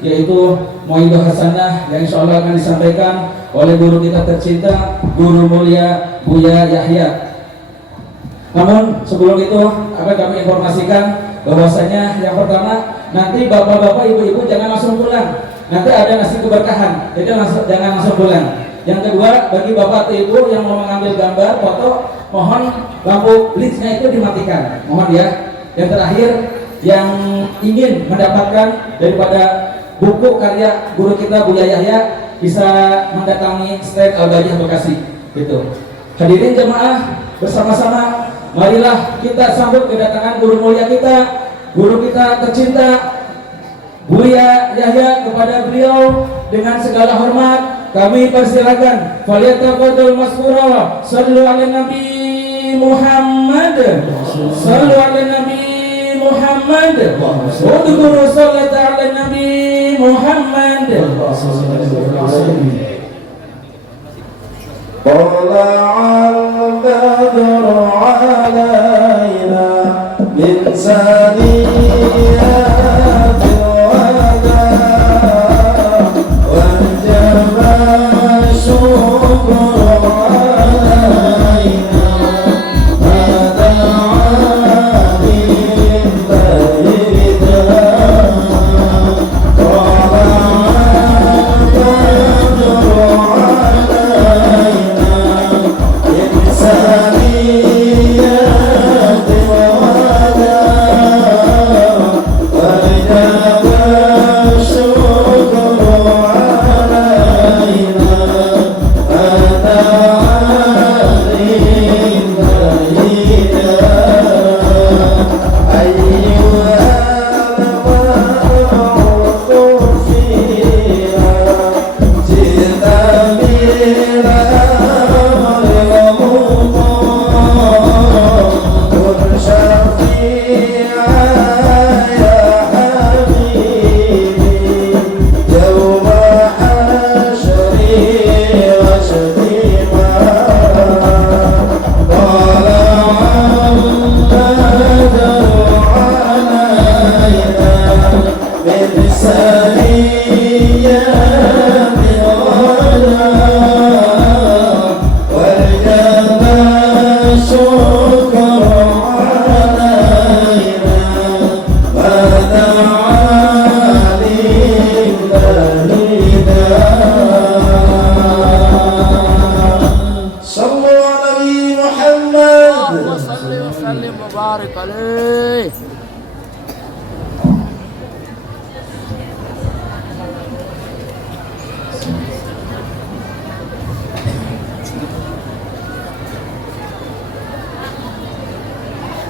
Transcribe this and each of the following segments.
yaitu Mauidhah Hasanah yang insya Allah akan disampaikan oleh guru kita tercinta, Guru Mulia Buya Yahya. Namun sebelum itu akan kami informasikan bahwasanya yang pertama, nanti bapak-bapak, ibu-ibu jangan langsung pulang. Nanti ada nasi keberkahan, jadi jangan langsung pulang. Yang kedua, bagi bapak atau ibu yang mau mengambil gambar, foto, mohon lampu blitznya itu dimatikan, mohon ya. Yang terakhir, yang ingin mendapatkan daripada buku karya guru kita Buya Yahya bisa mendatangi stand Al-Badiah Bekasi, gitu. Hadirin jemaah, bersama-sama marilah kita sambut kedatangan guru mulia kita, guru kita tercinta Buya Yahya. Kepada beliau dengan segala hormat kami persilakan. Falyatafadhal masfura. Shallu ala Nabi Muhammad. Shallu ala Nabi Muhammad. Udhkuru sholata ala Nabi Muhammad. Tala'al badru alaina min saniyatil wada wajaba syukru alaina mada alim bayrida tala'al badru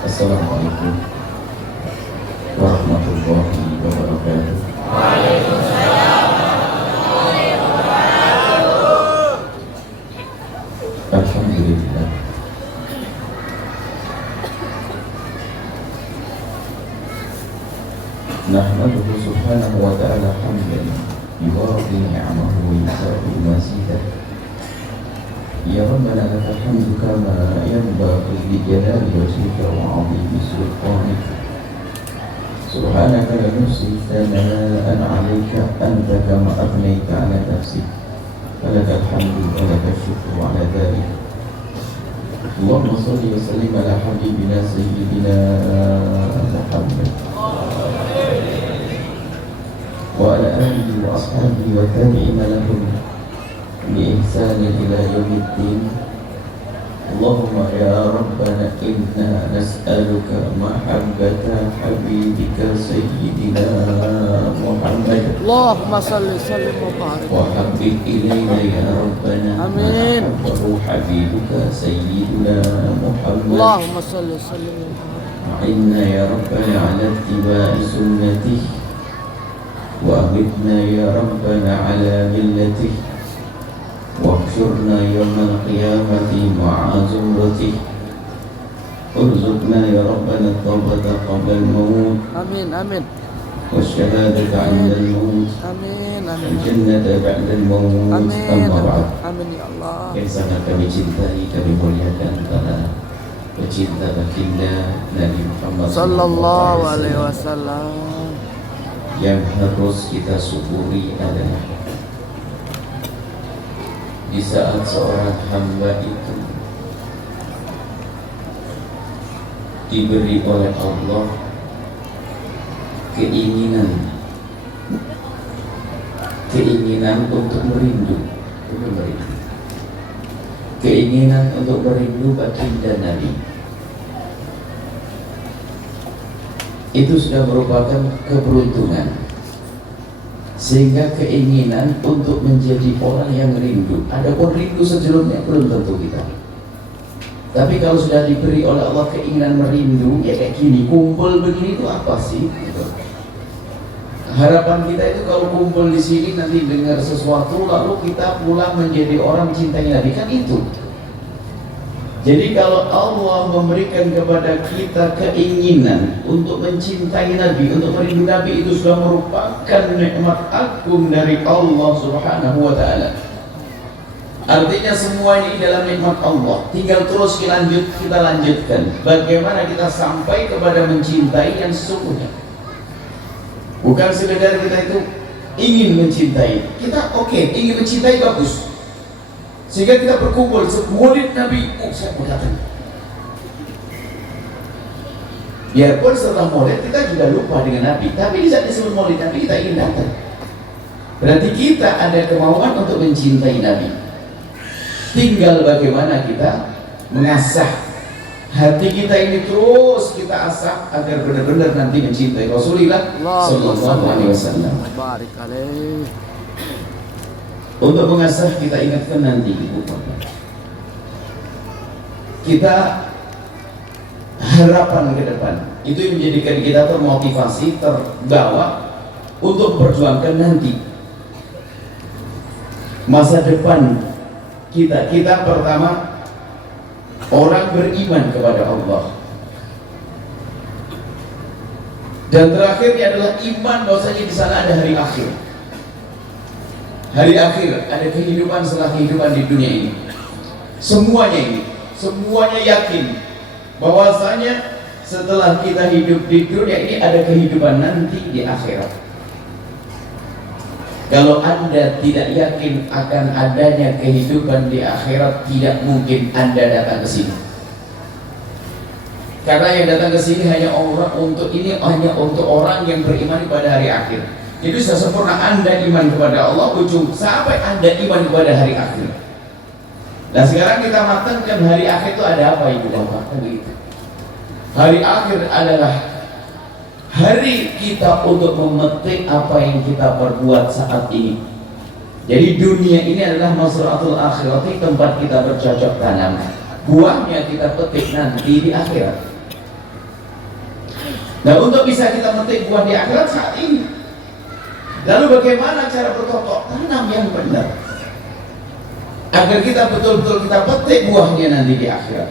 Assalamualaikum warahmatullahi wabarakatuh. Alhamdulillah. Nahmaduhu subhanahu wa ta'ala hamdan yuwafi ni'amahu wa yuzawi mazidah. Ya Rabbana lakal hamdu kama yanbaghi li jalali wajhika wa 'azimi sultanika. Subhanaka la nuhsi thana'an 'alaika anta kama athnayta 'ala nafsik. Falakal hamdu wa lakal syukru 'ala dhalik. Allahumma shalli wa sallim ala habibina sayyidina Muhammad wa ala alihi wa ashabihi wa tabi'ina lahum بإحسان إلى يوم الدين. اللهم يا ربنا إنا نسألك محبة حبيبك سيدنا محمد. اللهم صل وسلم وبارك وحبب إلينا يا ربنا آمين. محبه حبيبك سيدنا محمد. اللهم صل وسلم وبارك. أعنا يا ربنا على اتباع سنته وأمتنا يا ربنا على ملته واحشرنا يوم القيامة مع زمرته. ارزقنا يا ربنا التوبة قبل الموت. آمين آمين. والشهادة عند الموت. آمين آمين. الجنة بعد الموت. آمين أما بعد. آمين ya Allah. Yang sangat kami cintai, kami muliakan para pecinta baginda Nabi Muhammad Sallallahu alaihi wasallam. yang harus kita syukuri adalah di saat seorang hamba itu diberi oleh Allah keinginan untuk merindu, keinginan untuk merindu baginda Nabi, itu sudah merupakan keberuntungan. Sehingga keinginan untuk menjadi orang yang rindu, adapun rindu sebelumnya belum tentu kita. Tapi kalau sudah diberi oleh Allah keinginan merindu, ya kayak gini, kumpul begini itu apa sih? Gitu. Harapan kita itu kalau kumpul di sini nanti dengar sesuatu, lalu kita pulang menjadi orang cintai Nabi, kan itu. Jadi kalau Allah memberikan kepada kita keinginan untuk mencintai Nabi, untuk merindu Nabi, itu sudah merupakan nikmat agung dari Allah Subhanahu wa Ta'ala. Artinya semua ini dalam nikmat Allah. Tinggal terus kita lanjutkan. Bagaimana kita sampai kepada mencintai yang sesungguhnya. Bukan sekedar kita itu ingin mencintai. Kita ingin mencintai bagus. Sehingga kita berkumpul maulid Nabi, saya mau datang. Biarpun setelah maulid kita juga lupa dengan Nabi, tapi di saat disebut maulid Nabi kita ingin datang. Berarti kita ada kemauan untuk mencintai Nabi. Tinggal bagaimana kita mengasah hati kita ini, terus kita asah agar benar-benar nanti mencintai Rasulullah Sallallahu Alaihi Wasallam. Barik alaih. Untuk mengasah kita ingatkan nanti Ibu Bapak, kita harapan ke depan itu yang menjadikan kita termotivasi, terbawa untuk memperjuangkan nanti masa depan kita. Kita pertama orang beriman kepada Allah, dan terakhirnya adalah iman bahwasanya di sana ada hari akhir. Hari akhir, ada kehidupan setelah kehidupan di dunia ini. Semuanya yakin bahwasanya setelah kita hidup di dunia ini ada kehidupan nanti di akhirat. Kalau Anda tidak yakin akan adanya kehidupan di akhirat, tidak mungkin Anda datang ke sini. Karena yang datang ke sini hanya untuk orang yang beriman pada hari akhir. Jadi sudah sempurna Anda iman kepada Allah, ujung sampai Anda iman kepada hari akhir. Nah sekarang kita matangkan hari akhir itu ada apa Ibu Bapak? Hari akhir adalah hari kita untuk memetik apa yang kita perbuat saat ini. Jadi dunia ini adalah masratul akhirati, tempat kita bercocok tanam. Buahnya kita petik nanti di akhirat. Nah untuk bisa kita memetik buah di akhirat saat ini, lalu bagaimana cara bercocok tanam yang benar agar kita betul-betul kita petik buahnya nanti di akhirat?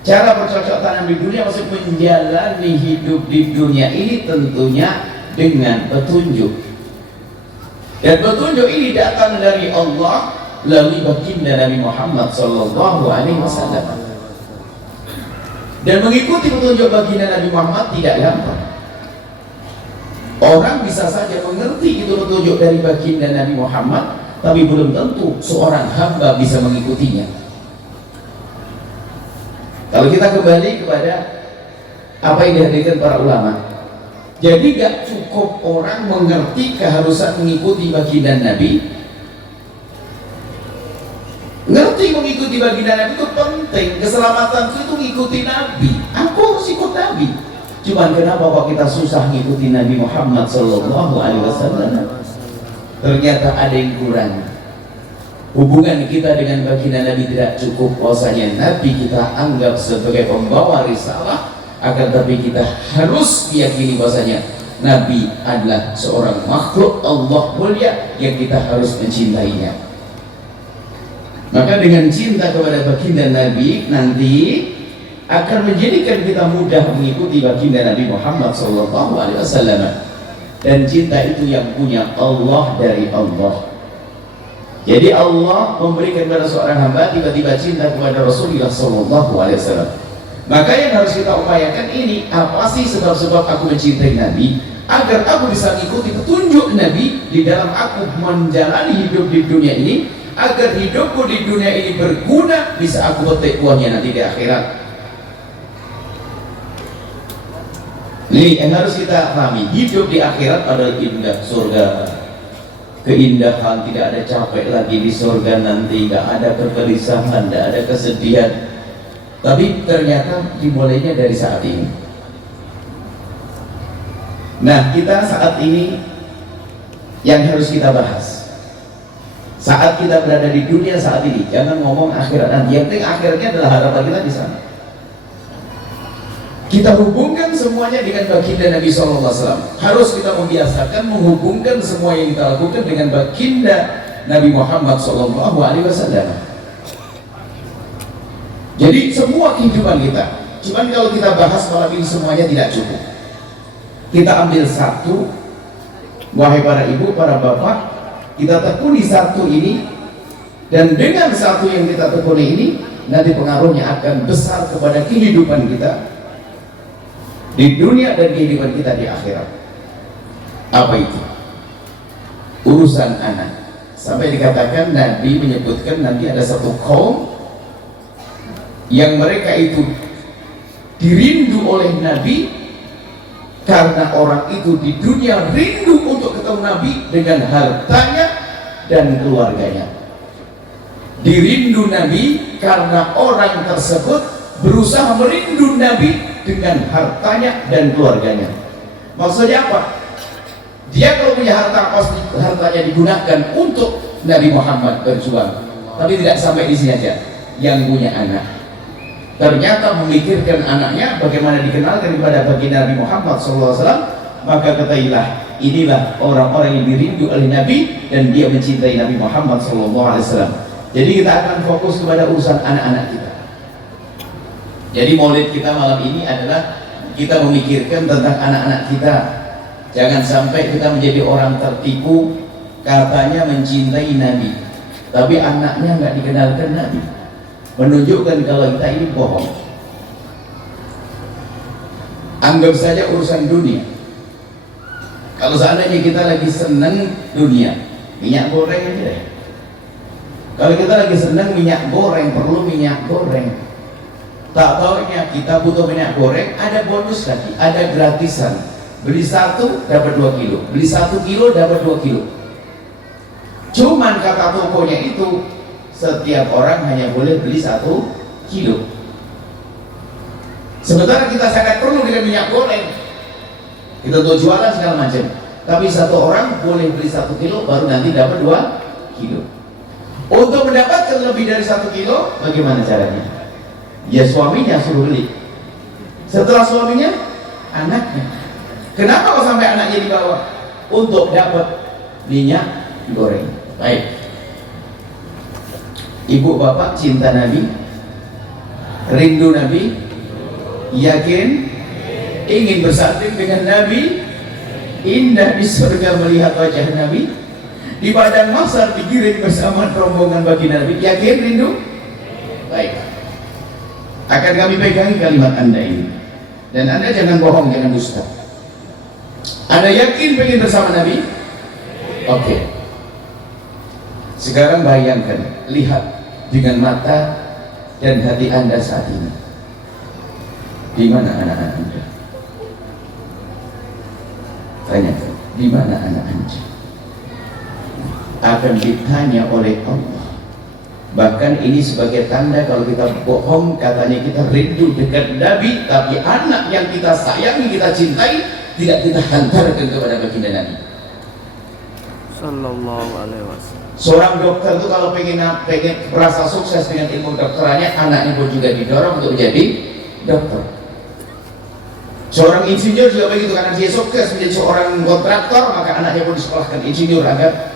Cara bercocok tanam di dunia maksud menjalani hidup di dunia ini tentunya dengan petunjuk. Dan petunjuk ini datang dari Allah melalui baginda Nabi Muhammad Sallallahu Alaihi Wasallam. Dan mengikuti petunjuk baginda Nabi Muhammad tidak gampang. Orang bisa saja mengerti itu petunjuk dari baginda Nabi Muhammad, tapi belum tentu seorang hamba bisa mengikutinya. Kalau kita kembali kepada apa yang dihadirkan para ulama, jadi gak cukup orang mengerti keharusan mengikuti baginda Nabi. Ngerti mengikuti baginda Nabi itu penting, keselamatan itu mengikuti Nabi. Aku harus ikut Nabi. Cuman kenapa kok kita susah ngikuti Nabi Muhammad Sallallahu Alaihi Wasallam? Ternyata ada yang kurang. Hubungan kita dengan baginda Nabi tidak cukup. Bahwasanya Nabi kita anggap sebagai pembawa risalah, akan tapi kita harus meyakini bahwasanya Nabi adalah seorang makhluk Allah mulia yang kita harus mencintainya. Maka dengan cinta kepada baginda Nabi nanti akan menjadikan kita mudah mengikuti baginda Nabi Muhammad SAW. Dan cinta itu yang punya Allah dari Allah. Jadi Allah memberikan kepada seorang hamba tiba-tiba cinta kepada Rasulullah SAW. Maka yang harus kita upayakan ini, apa sih sebab-sebab aku mencintai Nabi? agar aku bisa mengikuti petunjuk Nabi di dalam aku menjalani hidup di dunia ini, agar hidupku di dunia ini berguna, bisa aku petik uangnya nanti di akhirat. Ini yang harus kita pahami, hidup di akhirat adalah indah surga. Keindahan, tidak ada capek lagi di surga nanti, tidak ada kegelisahan, tidak ada kesedihan. Tapi ternyata dimulainya dari saat ini. Nah, kita saat ini yang harus kita bahas. Saat kita berada di dunia saat ini, jangan ngomong akhirat nanti. Yang penting akhirnya adalah harapan kita di sana. Kita hubungkan semuanya dengan baginda Nabi SAW. Harus kita membiasakan menghubungkan semua yang kita lakukan dengan baginda Nabi Muhammad SAW. Jadi semua kehidupan kita, cuman kalau kita bahas malam ini semuanya tidak cukup. Kita ambil satu, wahai para ibu, para bapak, kita tekuni satu ini, dan dengan satu yang kita tekuni ini, nanti pengaruhnya akan besar kepada kehidupan kita di dunia dan kehidupan kita di akhirat. Apa itu? Urusan anak. Sampai dikatakan Nabi menyebutkan nanti ada satu kaum yang mereka itu dirindu oleh Nabi karena orang itu di dunia rindu untuk ketemu Nabi dengan hartanya dan keluarganya. Dirindu Nabi karena orang tersebut berusaha merindu Nabi dengan hartanya dan keluarganya. Maksudnya apa? Dia kalau punya harta, pasti hartanya digunakan untuk Nabi Muhammad berjuang. Tapi tidak sampai di sini aja. Yang punya anak, ternyata memikirkan anaknya bagaimana dikenalkan kepada baginda Nabi Muhammad SAW, maka ketahuilah inilah orang-orang yang dirindu oleh Nabi dan dia mencintai Nabi Muhammad SAW. Jadi kita akan fokus kepada urusan anak-anak kita. Jadi maulid kita malam ini adalah kita memikirkan tentang anak-anak kita. Jangan sampai kita menjadi orang tertipu, katanya mencintai Nabi, tapi anaknya nggak dikenalkan Nabi, menunjukkan kalau kita ini bohong. Anggap saja urusan dunia. Kalau seandainya kita lagi senang dunia, minyak goreng aja deh. Kalau kita lagi senang minyak goreng, perlu minyak goreng. Tak taunya kita butuh minyak goreng, ada bonus lagi, ada gratisan. Beli 1 dapat 2 kilo, beli 1 kilo dapat 2 kilo. Cuman kata tokonya itu, setiap orang hanya boleh beli 1 kilo. Sementara kita sangat perlu dengan minyak goreng. Kita tuh jualan segala macam. Tapi satu orang boleh beli 1 kilo, baru nanti dapat 2 kilo. Untuk mendapatkan lebih dari 1 kilo, bagaimana caranya? Ya suaminya suruh beli. Setelah suaminya, anaknya. Kenapa kok sampai anaknya dibawa? Untuk dapat minyak goreng. Baik. Ibu bapak cinta Nabi, rindu Nabi, yakin, ingin bersanding dengan Nabi, indah di surga melihat wajah Nabi, di padang mahsyar digiring bersama rombongan baginda Nabi, yakin, rindu? Baik. Akan kami pegangi kalimat Anda ini, dan Anda jangan bohong, jangan dusta. Anda yakin pengen bersama Nabi? Oke. Sekarang bayangkan, lihat dengan mata dan hati Anda saat ini. Di mana anak-anak Anda? Tanyakan, di mana anak Anda? Akan ditanya oleh Allah. Bahkan ini sebagai tanda kalau kita bohong, katanya kita rindu dekat Nabi, tapi anak yang kita sayangi, kita cintai, tidak kita hantarkan kepada baginda Nabi Sallallahu alaihi wasallam. Seorang dokter itu kalau pengen merasa sukses dengan ilmu dokterannya, anaknya pun juga didorong untuk menjadi dokter. Seorang insinyur juga begitu, karena dia sukses menjadi seorang kontraktor, maka anaknya pun disekolahkan insinyur agar.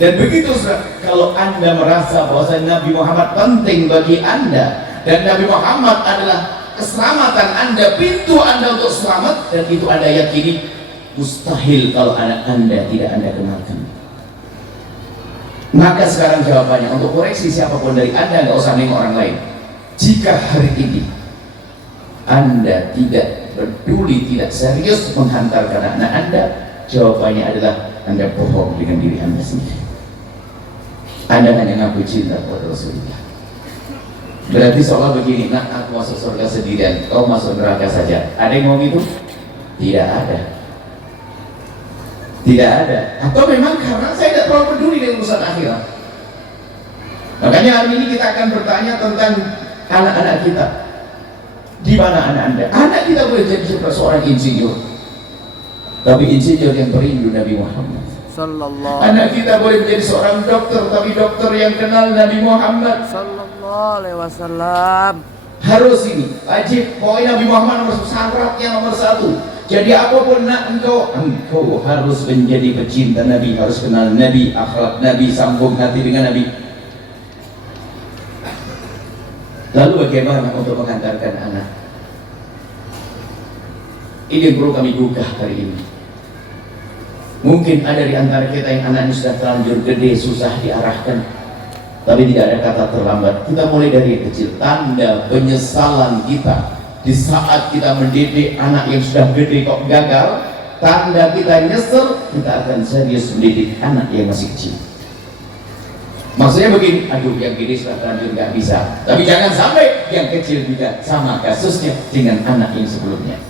Dan begitu, kalau Anda merasa bahwa Nabi Muhammad penting bagi Anda, dan Nabi Muhammad adalah keselamatan Anda, pintu Anda untuk selamat, dan itu Anda yakini, mustahil kalau anak Anda tidak Anda kenalkan. Maka sekarang jawabannya, untuk koreksi siapapun dari Anda, nggak usah nengok orang lain. Jika hari ini Anda tidak peduli, tidak serius menghantarkan anak Anda, jawabannya adalah Anda bohong dengan diri Anda sendiri. Anda hanya ngaku cinta kepada Rasulullah. Berarti seolah begini, nak aku masuk surga sendirian, kau masuk neraka saja. Ada yang ngomong itu? Tidak ada. Tidak ada. Atau memang karena saya tidak terlalu peduli dengan urusan akhirat. Makanya hari ini kita akan bertanya tentang anak-anak kita. Di mana anak Anda? Anak kita boleh jadi seorang insinyur, tapi insinyur yang berindu Nabi Muhammad. Sallallahu Anak kita boleh menjadi seorang dokter, tapi dokter yang kenal Nabi Muhammad. Sallallahu alaihi wasallam. Harus ini, wajib. Pokoknya Nabi Muhammad nomor syaratnya nomor satu. Jadi apapun nak engkau harus menjadi pecinta Nabi, harus kenal Nabi, akhlak Nabi, sambung hati dengan Nabi. Lalu bagaimana untuk menghantarkan anak? Ini yang perlu kami gugah hari ini. Mungkin ada di antara kita yang anaknya sudah terlanjur gede, susah diarahkan, tapi tidak ada kata terlambat. Kita mulai dari yang kecil. Tanda penyesalan kita di saat kita mendidik anak yang sudah gede kok gagal, tanda kita nyesel, kita akan serius mendidik anak yang masih kecil. Maksudnya begini, aduh yang gede sudah terlanjur nggak bisa, tapi jangan sampai yang kecil juga sama kasusnya dengan anak yang sebelumnya.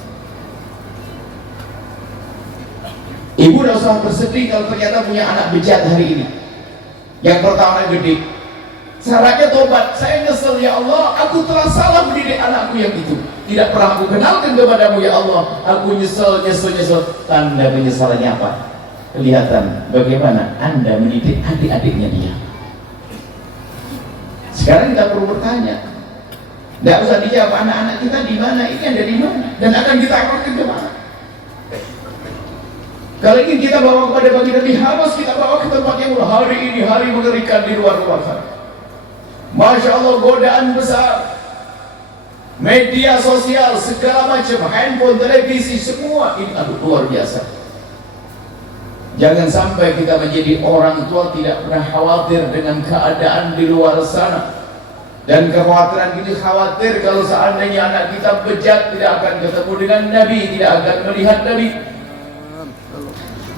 Ibu tidak usah bersedih kalau ternyata punya anak bejat hari ini. Yang pertama gede, syaratnya tobat. Saya nyesel ya Allah, aku telah salah mendidik anakku yang itu. Tidak pernah aku kenalkan kepadamu ya Allah. Aku nyesel. Tanda penyesalannya apa? Kelihatan bagaimana Anda mendidik adik-adiknya dia. Sekarang kita perlu bertanya. Tidak usah dijawab anak-anak kita di mana, ini ada di mana, dan akan kita arahkan ke mana. Kalau ingin kita bawa kepada baginda Nabi, harus kita bawa ke tempat yang hari ini hari mengerikan di luar sana. Masya Allah, godaan besar, media sosial, segala macam, handphone, televisi, semua ini luar biasa. Jangan sampai kita menjadi orang tua tidak pernah khawatir dengan keadaan di luar sana. Dan kekhawatiran ini khawatir kalau seandainya anak kita bejat, tidak akan ketemu dengan Nabi, tidak akan melihat Nabi.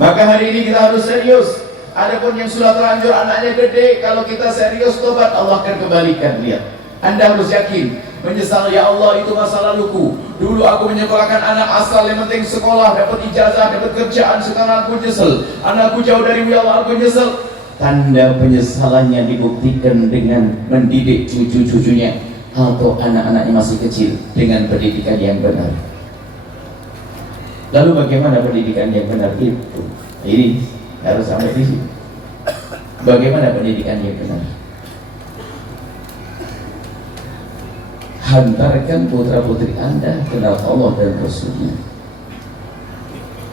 Maka hari ini kita harus serius. Adapun yang sudah terlanjur anaknya gede, kalau kita serius tobat, Allah akan kembalikan. Lihat, Anda harus yakin, menyesal ya Allah itu masa laluku. Dulu aku menyekolahkan anak asal, yang penting sekolah, dapat ijazah, dapat kerjaan. Sekarang aku nyesel, anakku jauh dari ya Allah, aku nyesel. Tanda penyesalannya dibuktikan dengan mendidik cucu-cucunya atau anak-anaknya masih kecil dengan pendidikan yang benar. Lalu bagaimana pendidikan yang benar itu? Ini harus sampai di sini. Bagaimana pendidikan yang benar? Hantarkan putra-putri Anda kenal Allah dan Rasulnya.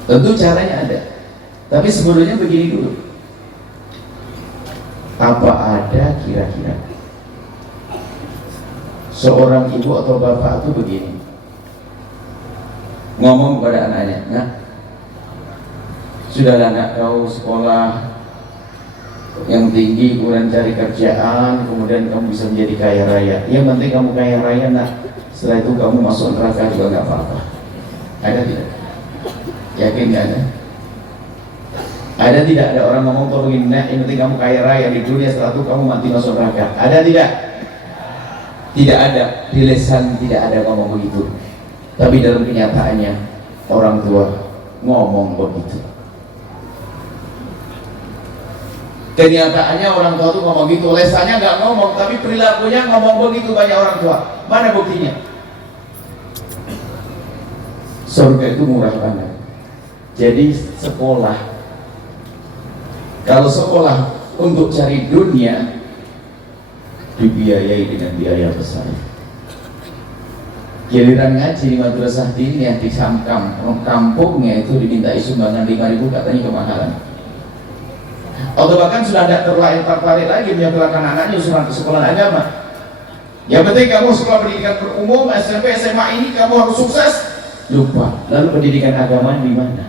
Tentu caranya ada, tapi sebelumnya begini dulu. Apa ada kira-kira seorang ibu atau bapak itu begini, ngomong kepada anaknya, nah, sudahlah nak, kau sekolah yang tinggi, kemudian cari kerjaan, kemudian kamu bisa menjadi kaya raya. Yang penting kamu kaya raya nak, setelah itu kamu masuk neraka juga nggak apa-apa. Ada tidak? Yakin nggak ada? Ada tidak ada orang ngomong tuh begini, nah, yang penting kamu kaya raya di dunia, setelah itu kamu mati masuk neraka. Ada tidak? Tidak ada. Di lisan tidak ada ngomong begitu. Tapi dalam kenyataannya orang tua ngomong begitu. Kenyataannya orang tua tuh ngomong gitu, lesannya nggak ngomong, tapi perilakunya ngomong begitu banyak orang tua. Mana buktinya? Surga itu murah banget. Jadi sekolah, kalau sekolah untuk cari dunia dibiayai dengan biaya besar. Giliran ngaji di madrasah diniyah di kampungnya itu diminta sumbangan 5.000, katanya kemahalan. Atau bahkan sudah tidak tertarik lagi menyekolahkan anaknya usulan ke sekolah agama. Yang penting kamu sekolah pendidikan berumum, SMP, SMA ini kamu harus sukses. Lupa, lalu pendidikan agama di mana?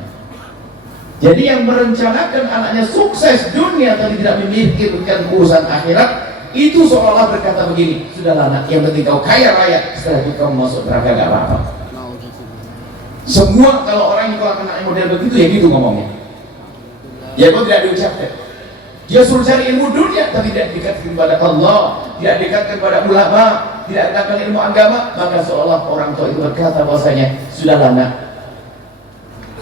Jadi yang merencanakan anaknya sukses dunia tapi tidak memikirkan urusan akhirat, itu seolah berkata begini, sudahlah anak, yang penting kau kaya raya, setelah itu kamu masuk neraka gak apa-apa. Semua kalau orang itu akan naik model begitu ya gitu ngomongnya. Ya kok tidak diucapkan. Dia suruh cari ilmu dunia tapi tidak dekatkan kepada Allah, tidak dekatkan kepada ulama, tidak dekatkan ilmu agama, maka seolah orang tua itu berkata bahwasanya sudahlah nak,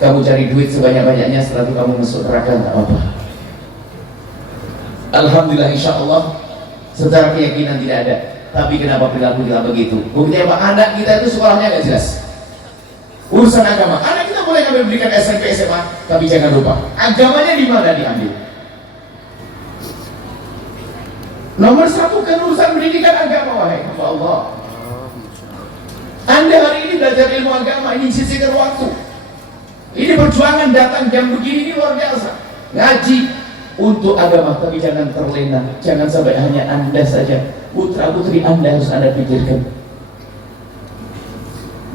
kamu cari duit sebanyak-banyaknya, setelah itu kamu masuk neraka tak apa-apa. Alhamdulillah insyaallah secara keyakinan tidak ada. Tapi kenapa perilaku kita begitu? Buktinya apa? Anak kita itu sekolahnya nggak jelas. Urusan agama, anak kita boleh kami berikan SMP SMA, tapi jangan lupa agamanya di mana diambil. Nomor satu kan urusan pendidikan agama, wahai hamba Allah. Anda hari ini belajar ilmu agama, ini sisihkan waktu. Ini perjuangan datang jam begini ini luar biasa. Ngaji untuk agama, tapi jangan terlena. Jangan sampai hanya Anda saja. Putra putri Anda harus Anda pikirkan.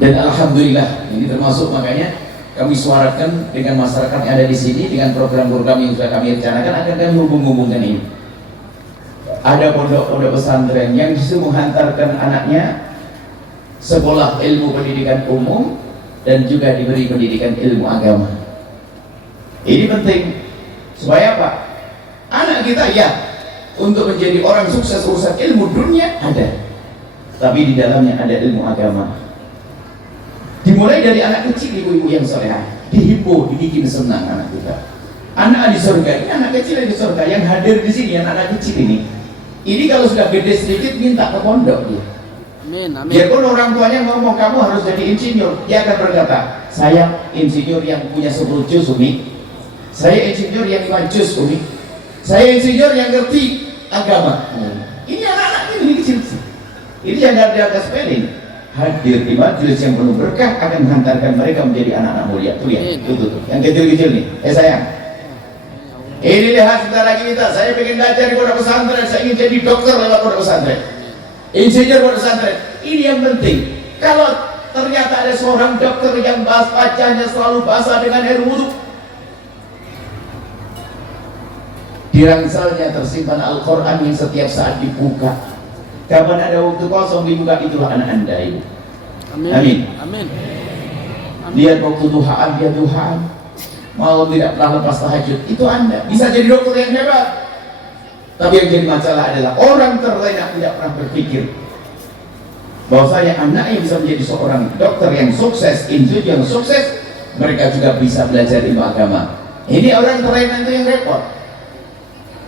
Dan alhamdulillah, ini termasuk makanya kami suarakan dengan masyarakat yang ada di sini, dengan program-program yang sudah kami rencanakan akan kami hubung-hubungkan ini. Ada pondok-pondok pesantren yang justru menghantarkan anaknya sekolah ilmu pendidikan umum dan juga diberi pendidikan ilmu agama. Ini penting supaya apa? Anak kita ya untuk menjadi orang sukses urusan ilmu dunia ada, tapi di dalamnya ada ilmu agama. Dimulai dari anak kecil, ibu-ibu yang solehah, dihimbau, dibikin senang anak kita. Anak di surga ini anak kecil yang di surga, yang hadir di sini anak-anak kecil ini. Ini kalau sudah gede sedikit minta ke pondok dia. Amin, amin. Biarpun orang tuanya ngomong kamu harus jadi insinyur, dia akan berkata, saya insinyur yang punya 10 juz Umi, saya insinyur yang 5 juz Umi, saya insinyur yang ngerti agama. Ini anak-anak ini kecil. Ini yang di atas sepele. Hadir di majelis yang penuh berkah akan menghantarkan mereka menjadi anak-anak mulia. Tuh lihat, tuh. Yang kecil-kecil nih, sayang. Ini lihat sebentar lagi kita, saya ingin belajar di pondok pesantren, saya ingin jadi dokter lewat pondok pesantren, insinyur pondok pesantren. Ini yang penting. Kalau ternyata ada seorang dokter yang bacanya selalu basah dengan air wudhu, di rangsalnya tersimpan Al-Quran yang setiap saat dibuka. Kapan ada waktu kosong dibuka, itulah anak Anda ibu. Amin. Amin. Amin. Lihat waktu duhaan, dia duhaan. Malam tidak pernah lepas tahajud, itu Anda bisa jadi dokter yang hebat. Tapi yang jadi masalah adalah orang terlena tidak pernah berpikir bahwasanya anak yang bisa menjadi seorang dokter yang sukses, insinyur yang sukses, mereka juga bisa belajar ilmu agama. Ini orang terlena itu yang repot.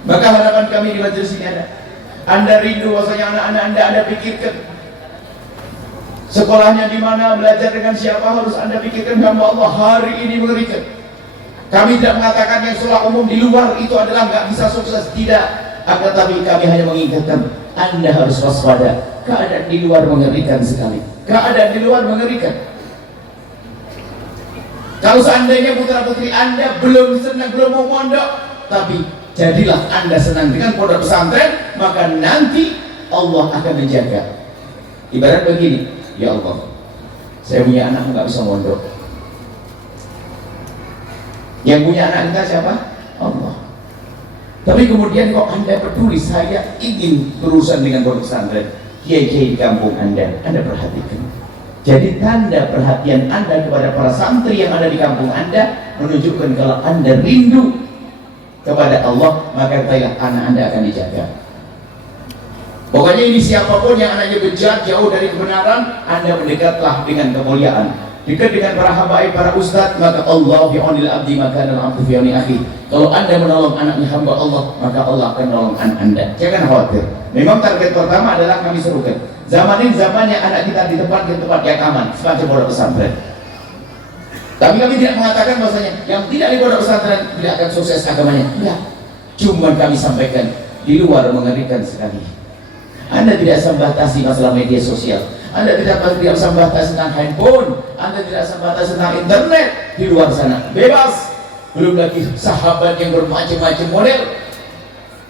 Maka harapan kami di majelis ini ada, Anda rindu bahwasanya anak-anak Anda pikirkan sekolahnya di mana, belajar dengan siapa, harus Anda pikirkan. Hamba Allah hari ini mengerikan. Kami tidak mengatakan yang sekolah umum di luar itu adalah nggak bisa sukses, tidak. Akan tapi kami hanya mengingatkan Anda harus waspada. Keadaan di luar mengerikan sekali. Keadaan di luar mengerikan. Kalau seandainya putra putri Anda belum senang, belum mau mondok, tapi jadilah Anda senang dengan pondok pesantren, maka nanti Allah akan menjaga. Ibarat begini, ya Allah, saya punya anak nggak bisa mondok. Yang punya anak kita siapa? Allah. Tapi kemudian kok Anda peduli, saya ingin berurusan dengan pondok pesantren. Kiai-kiai di kampung Anda perhatikan. Jadi tanda perhatian Anda kepada para santri yang ada di kampung Anda menunjukkan kalau Anda rindu kepada Allah, maka katakanlah anak Anda akan dijaga. Pokoknya ini siapapun yang anaknya bejat, jauh dari kebenaran, Anda mendekatlah dengan kemuliaan. Dekat dengan para habaib, para ustadz, maka Allah bi'aunil abdi maka al-abdu bi'auni akhi. Kalau Anda menolong anaknya hamba Allah, maka Allah akan menolong anak Anda. Jangan khawatir. Memang target pertama adalah kami serukan. Zaman ini zamannya anak kita di tempat yang aman, semacam pondok pesantren. Tapi kami tidak mengatakan bahwasanya yang tidak di pondok pesantren tidak akan sukses agamanya. Tidak. Cuma kami sampaikan di luar mengerikan sekali. Anda tidak membatasi masalah media sosial. Anda tidak membatasi tentang handphone. Anda tidak membatasi tentang internet. Di luar sana bebas. Belum lagi sahabat yang bermacam-macam model,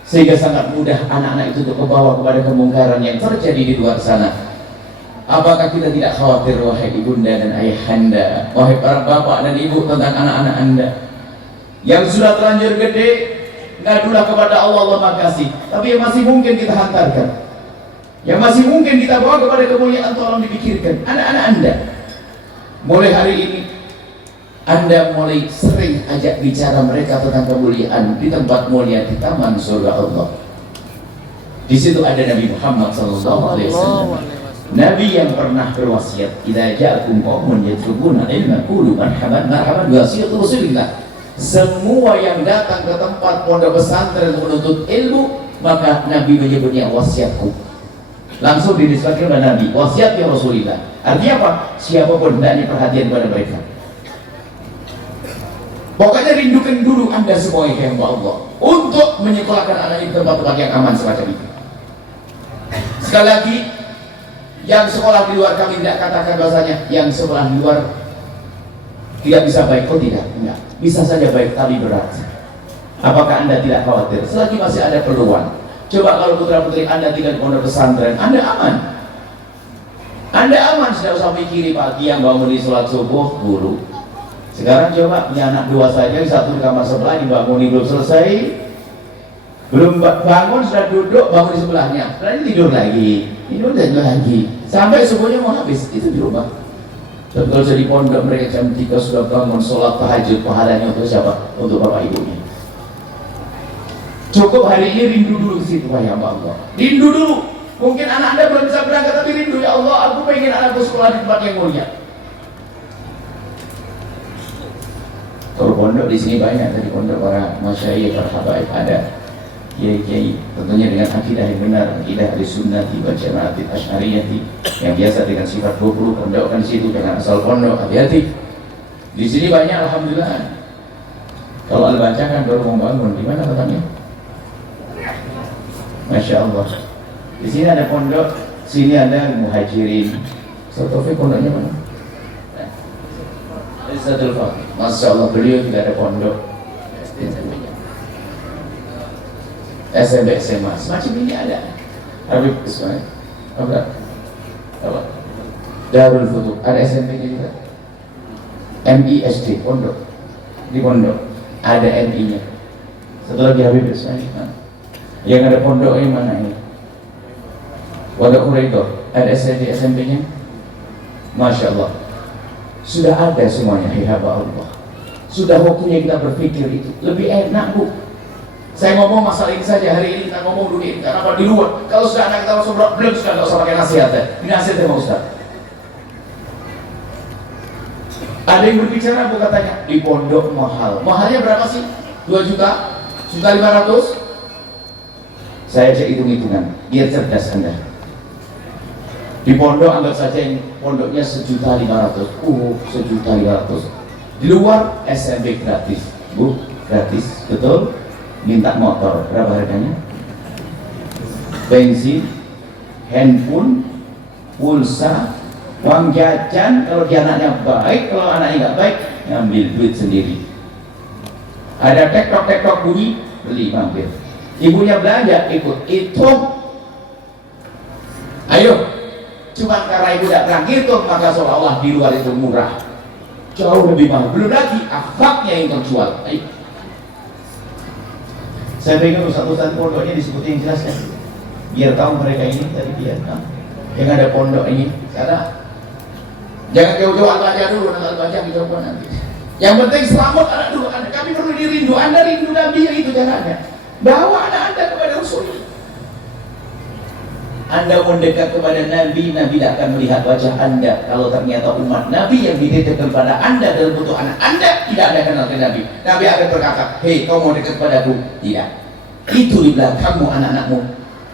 sehingga sangat mudah anak-anak itu untuk membawa kepada kemungkaran yang terjadi di luar sana. Apakah kita tidak khawatir, wahai ibunda dan ayahanda, wahai para bapak dan ibu, tentang anak-anak Anda yang sudah terlanjur gede? Ngadulah kepada Allah, Allah makasih. Tapi yang masih mungkin kita hantarkan, yang masih mungkin kita bawa kepada kemuliaan, tolong dipikirkan anak-anak Anda. Mulai hari ini Anda mulai sering ajak bicara mereka tentang kemuliaan di tempat mulia di taman surga Allah. Di situ ada Nabi Muhammad SAW, Nabi yang pernah berwasiat, "Idza ja'akum qaumun yatlubuna ilman qulu marhaban marhaban bi wasiyyati Rasulillah." Semua yang datang ke tempat pondok pesantren menuntut ilmu, maka Nabi menyebutnya wasiatku. Langsung dinisbatkan kepada Nabi, wasiatnya Rasulillah. Artinya apa? Siapapun hendaknya perhatian pada mereka. Pokoknya rindukan dulu Anda semua yang hamba Allah untuk menyekolahkan anak di tempat-tempat yang aman semacam itu. Sekali lagi, yang sekolah di luar kami tidak katakan bahasanya yang sekolah di luar tidak bisa baik. Oh tidak, enggak. Bisa saja baik tapi berat. Apakah Anda tidak khawatir? Selagi masih ada peluang. Coba kalau putra-putri Anda tinggal di pondok pesantren, Anda aman. Anda aman, tidak usah mikiri pagi yang bangun di sholat subuh, guru. Sekarang coba punya anak dua saja, satu di kamar sebelah dibanguni belum selesai, belum bangun sudah duduk, bangun di sebelahnya, setelah tidur lagi, sampai subuhnya mau habis. Itu di rumah. Dan kalau jadi pondok mereka jam 3 sudah bangun sholat tahajud, pahalanya untuk siapa? Untuk bapak ibunya. Cukup hari ini rindu dulu ke situ, ya Allah. Rindu dulu. Mungkin anak Anda belum bisa berangkat tapi rindu, ya Allah, aku pengen anakku sekolah di tempat yang mulia. Kalau pondok di sini banyak, dari pondok para masyayikh, para habaib ada, kiai-kiai, tentunya dengan akidah yang benar, akidah Ahlussunnati wal Jamaah Asy'ariyah yang biasa dengan sifat 20 pondok kan di situ, dengan asal pondok, hati-hati. Di sini banyak, alhamdulillah. Kalau Al-Baca kan baru mau bangun, di mana katanya? Masya Allah. Di sini ada pondok, sini ada Muhajirin. Sotofi pondoknya mana? Rizadul Faqih. Masya Allah, beliau juga ada pondok SMP SMA semacam ini ada. Habib Ismail apa? Darul Futuh ada SMP nya juga. MISD pondok, di pondok ada MI nya. Setelah di Habib Ismail yang ada pondok yang mana ini? Pondok Huraidor ada SMP nya. Masya Allah, sudah ada semuanya. Hamba Allah, sudah waktunya kita berpikir itu lebih enak, Bu. Saya ngomong masalah ini saja hari ini, kita ngomong dulu ini karena di luar. Kalau sudah anak kita masuk belum sudah nggak usah pakai nasihat ya. Ini nasihatnya Pak Ustaz. Ada yang berbicara, Bu, katanya di pondok mahal. Mahalnya berapa sih? 2 juta? 1.500.000? Saya cek hitung-hitungan biar cerdas Anda. Di pondok anggap saja yang pondoknya 1.500.000. 1.500.000. Di luar SMP gratis, Bu, gratis, betul. Minta motor, berapa harganya? Bensin, handphone, pulsa, uang jajan. Kalau dia anaknya baik, kalau anaknya nggak baik, ngambil duit sendiri. Ada tektok-tektok bunyi, beli mampir. Ibunya belanja, ikut hitung. Ayo, cuma karena ibu tidak pernah ngitung, maka seolah-olah di luar itu murah, jauh lebih mahal. Belum lagi akhlaknya yang terjual. Ayo. Saya pengen ustaz-ustaz pondoknya disebutin yang jelas ya, biar tahu mereka ini dari dia yang ada pondok ini. Karena jangan jauh-jauh Al-Baca dulu, Al-Baca dicoba nanti. Yang penting selamat anak dulu Anda. Kami perlu dirindu, Anda rindu Nabi, yang itu caranya. Bawa anak Anda kepada Rasul. Anda mendekat kepada Nabi, Nabi tidak akan melihat wajah Anda. Kalau ternyata umat Nabi yang dititipkan kepada Anda dalam bentuk anak Anda tidak ada kenal dengan Nabi, Nabi akan berkata, hei, kau mau dekat padaku? Tidak. Itu di belakangmu anak-anakmu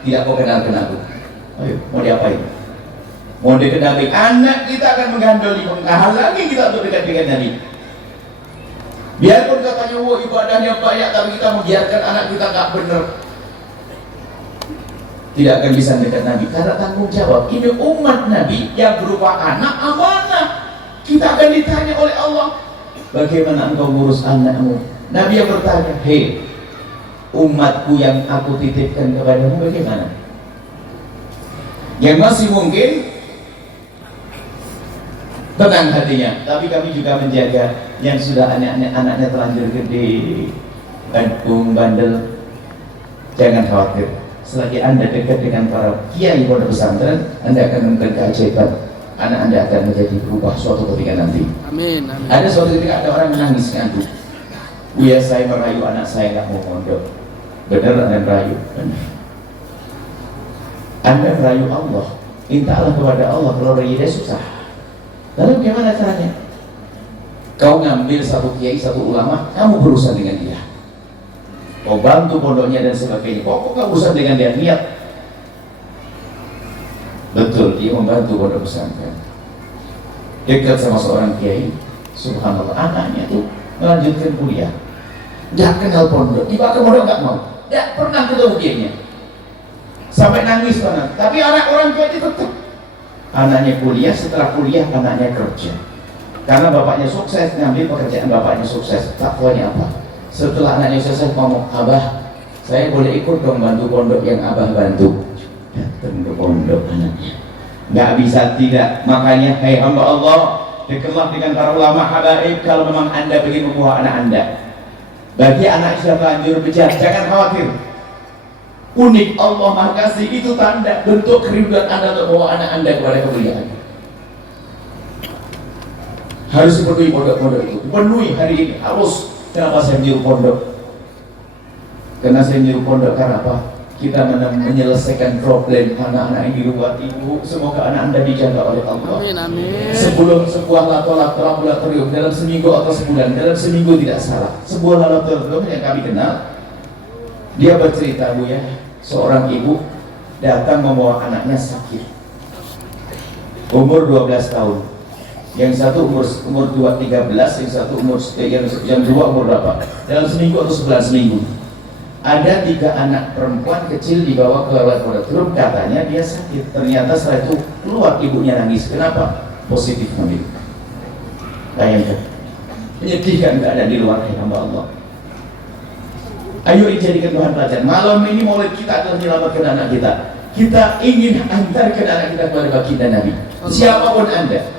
tidak mau kenal aku. Ayo, mau diapain? Mau dekat Nabi, anak kita akan menggandoli, menghalangi kita untuk dekat dengan Nabi. Biarpun katanya, wah ibadahnya banyak, tapi kita membiarkan anak kita nggak benar, tidak akan bisa dekat Nabi. Karena tanggung jawab ini umat Nabi yang berupa anak amanah. Kita akan ditanya oleh Allah, bagaimana engkau ngurus anakmu? Nabi yang bertanya, hei umatku yang aku titipkan kepadamu bagaimana? Yang masih mungkin tenang hatinya, tapi kami juga menjaga yang sudah anaknya terlanjur gede, bandel, jangan khawatir. Selagi Anda dekat dengan para kiai pondok pesantren, Anda akan menemukan keajaiban. anak Anda akan menjadi berubah suatu ketika nanti. Amin. Amin. Ada suatu ketika ada orang menangis ngantuk. Buya, saya merayu anak saya nggak mau mondok. Benar Anda merayu? Benar. Anda merayu Allah. Mintalah kepada Allah, kalau dia susah. Lalu bagaimana caranya? Kau ngambil satu kiai, satu ulama, kamu berurusan dengan dia. Kau bantu pondoknya dan sebagainya. Pokoknya urusan dengan dia, niat. Betul, dia membantu pondok pesantren. Dekat sama seorang kiai, subhanallah, anaknya tuh melanjutkan kuliah. Nggak kenal pondok, tiba ke pondok nggak mau. Nggak pernah ketemu kiainya. Sampai nangis banget. Tapi anak orang tua itu tetap. Anaknya kuliah, setelah kuliah anaknya kerja. Karena bapaknya sukses, ngambil pekerjaan bapaknya sukses. Takwanya apa? Setelah anaknya sukses ngomong, Abah, saya boleh ikut dong bantu pondok yang Abah bantu. Datang ke pondok anaknya. Nggak bisa tidak. Makanya, hai hamba Allah, dekatlah dengan para ulama habaib kalau memang Anda ingin membuah anak Anda. Bagi anak sudah terlanjur bejat, jangan khawatir. Unik, Allah Maha Kasih, itu tanda bentuk kerinduan Anda untuk membawa anak Anda kepada kemuliaan. Harus dipenuhi pondok-pondok itu. Penuhi hari ini, harus. Kenapa saya menyuruh pondok? Karena saya menyuruh pondok karena apa? Kita menyelesaikan problem anak-anak yang di rumah ibu. Semoga anak Anda dijaga oleh Allah. Amin. Amin. Sebelum sebuah laboratorium dalam seminggu atau sebulan, dalam seminggu tidak salah. Sebuah laboratorium yang kami kenal, dia bercerita, Bu ya, seorang ibu datang membawa anaknya sakit, umur 12 tahun, yang satu umur 13, yang satu yang dua umur berapa? Dalam seminggu atau sebulan seminggu. Ada 3 anak perempuan kecil dibawa ke laboratorium, katanya dia sakit. Ternyata setelah itu keluar ibunya nangis. Kenapa? Positif hamil. Bayangkan, menyedihkan keadaan di luar hamba Allah. Ayo dijadikan Tuhan pelajaran. Malam ini maulid kita adalah menyelamatkan anak kita. Kita ingin antarkan anak kita kepada baginda Nabi. Siapapun Anda,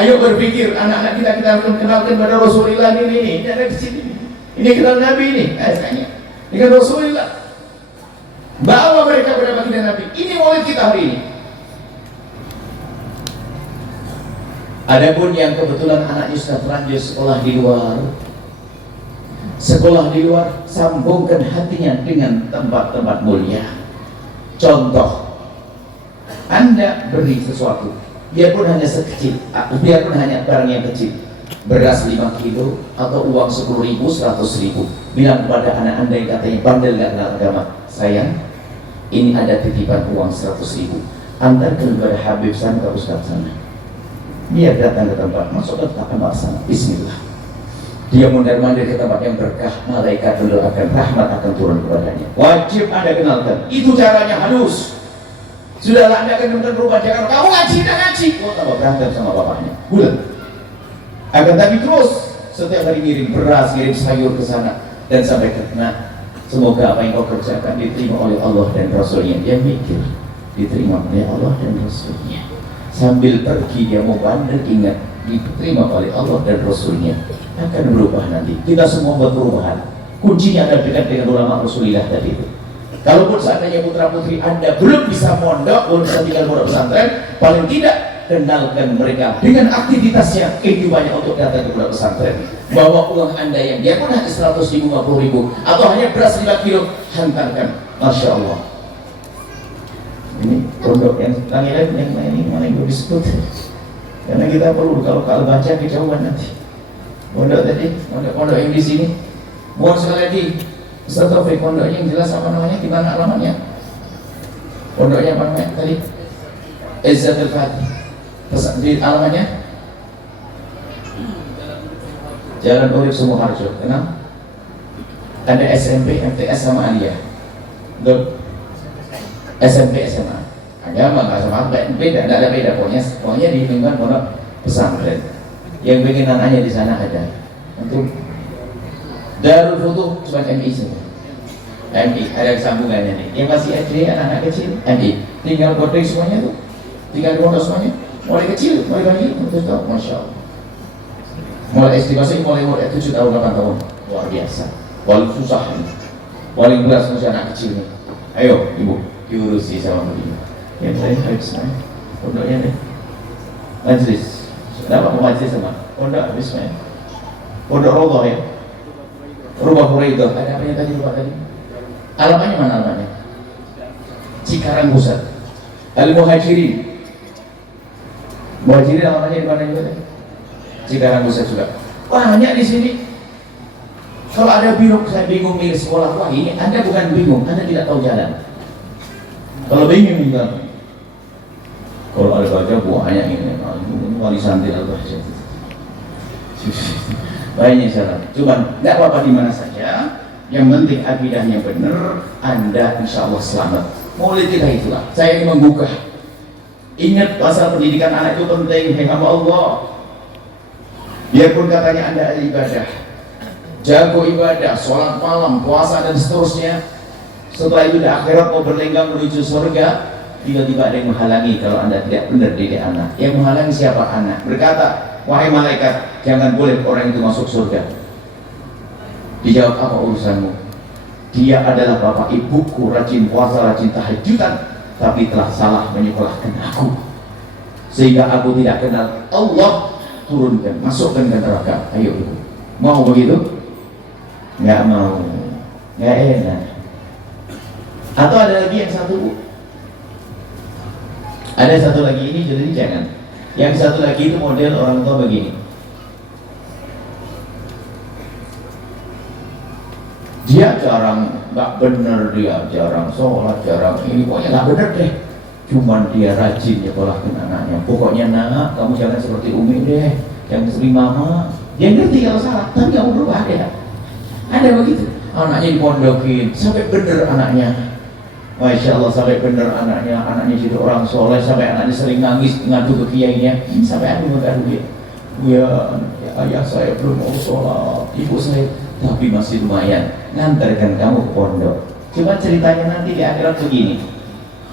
ayo berpikir anak-anak kita akan kenalkan pada Rasulullah ini ada di sini. Ini kenal Nabi ini, tanya. Dengan Rasulullah, bawa mereka kepada baginda Nabi. Ini maulid kita hari ini. Adapun yang kebetulan anaknya sudah terlanjur sekolah di luar, sambungkan hatinya dengan tempat-tempat mulia. Contoh, Anda beri sesuatu, biarpun hanya sekecil, biarpun hanya barang yang kecil, beras 5 kilo atau uang 10.000, 100.000, bilang kepada anak Anda yang katanya bandel gak kenal agama, sayang, ini ada titipan uang 100.000, antarkan kepada Habib sana ke Ustaz sana, biar datang ke tempat, masuk ke kamar sana, bismillah. Dia mondar-mandir ke tempat yang berkah, malaikat mendoakan, rahmat akan turun kepadanya. Wajib Anda kenalkan, itu caranya halus. Sudahlah, Anda akan berubah, jangan kamu ngaji, oh tambah berantem sama bapaknya, bulan. Akan tapi terus setiap hari ngirim beras, ngirim sayur ke sana, dan sampai kena. Semoga apa yang kau kerjakan diterima oleh Allah dan Rasulnya. Dia mikir diterima oleh Allah dan Rasulnya. Sambil pergi dia mau bandel, ingat diterima oleh Allah dan Rasulnya. Akan berubah nanti. Kita semua buat perubahan. Kuncinya adalah dekat dengan ulama Rasulullah tadi itu. Kalaupun seandainya putra putri Anda belum bisa mondok, belum bisa tinggal pondok pesantren, paling tidak kenalkan mereka dengan aktivitasnya, kehidupannya untuk datang ke pondok pesantren. Bawa uang Anda yang biarpun hanya 100.000, 50.000, atau hanya beras 5 kilo, hantarkan. Masya Allah. Ini pondok yang lain yang ini mana yang disebut? Karena kita perlu kalau baca kejauhan nanti. Pondok tadi, pondok yang di sini. Mohon sekali lagi, Ustaz Taufik, pondoknya yang jelas apa namanya, di mana alamatnya? Pondoknya apa namanya tadi? Izzatul Fatih. Di alamatnya? Jalan Urip Sumoharjo. Kenal? Ada SMP, MTS sama Aliyah. Betul? SMP, SMA. Agama nggak sama, beda, tidak ada beda. Pokoknya di lingkungan pondok pesantren. Yang bikin anaknya di sana ada. Untuk Darul Futuh cuma MI saja. MI ada sambungannya nih. Yang masih SD anak-anak kecil MI. Tinggal boarding semuanya tuh. Tinggal di pondok semuanya. Mulai kecil, mulai pagi, untuk tahu, masya Allah. Mulai SD masih mulai 7 tahun 8 tahun. Luar biasa. Paling susah ini. Paling berat masih anak kecil nih. Ayo ibu diurusi sama beliau. Yang lain harus pondoknya deh. Majlis. Kenapa mau majlis sama? Pondok habis main. Pondok Roboh ya. Rumah Huraidah. Ada apa yang tadi lupa tadi? Alamannya mana alamannya? Cikarang Pusat. Al-Muhajirin. Muhajirin alamannya di mana juga tadi? Cikarang Pusat juga. Banyak di sini. Kalau ada saya bingung milih sekolah. Wah ini Anda bukan bingung, Anda tidak tahu jalan. Kalau bingung juga. Kalau ada baca banyak ini. Wali santri atau banyak syarat. Cuman tidak apa-apa di mana saja. Yang penting akidahnya benar, Anda insya Allah selamat. Mulai kita itulah. Saya ingin membuka. Ingat pasal pendidikan anak itu penting. Hei hamba Allah. Biarpun katanya Anda ahli ibadah, jago ibadah, sholat malam, puasa dan seterusnya. Setelah itu di akhirat mau berlenggang menuju surga, tiba-tiba ada yang menghalangi kalau Anda tidak benar didik anak. Yang menghalangi siapa? Anak. Berkata, wahai malaikat, jangan boleh orang itu masuk surga. Dijawab, apa urusanmu? Dia adalah bapak ibuku, rajin puasa, rajin tahajudan, tapi telah salah menyekolahkan aku, sehingga aku tidak kenal Allah. Turunkan, masukkan ke neraka. Ayo ibu, mau begitu? Nggak mau, nggak enak. Atau ada lagi yang satu bu, ada satu lagi ini jadi jangan. Yang satu lagi itu model orang tua begini. Dia jarang, nggak bener, dia jarang sholat, jarang ini, pokoknya nggak bener deh. Cuman dia rajin nyekolahkan anaknya. Pokoknya nak, kamu jangan seperti Umi deh, yang sering mama. Dia ngerti kalau salah, tapi kamu berubah ada. Ada begitu. Anaknya dipondokin, sampai bener anaknya. Masya Allah, sampai bener anaknya. Anaknya jadi orang soleh, sampai anaknya sering nangis ngadu ke kiainya. Sampai aku mengadu dia. Ya, ayah saya belum mau sholat, ibu saya, tapi masih lumayan ngantarkan kamu ke pondok. Cuma ceritanya nanti di akhirat begini.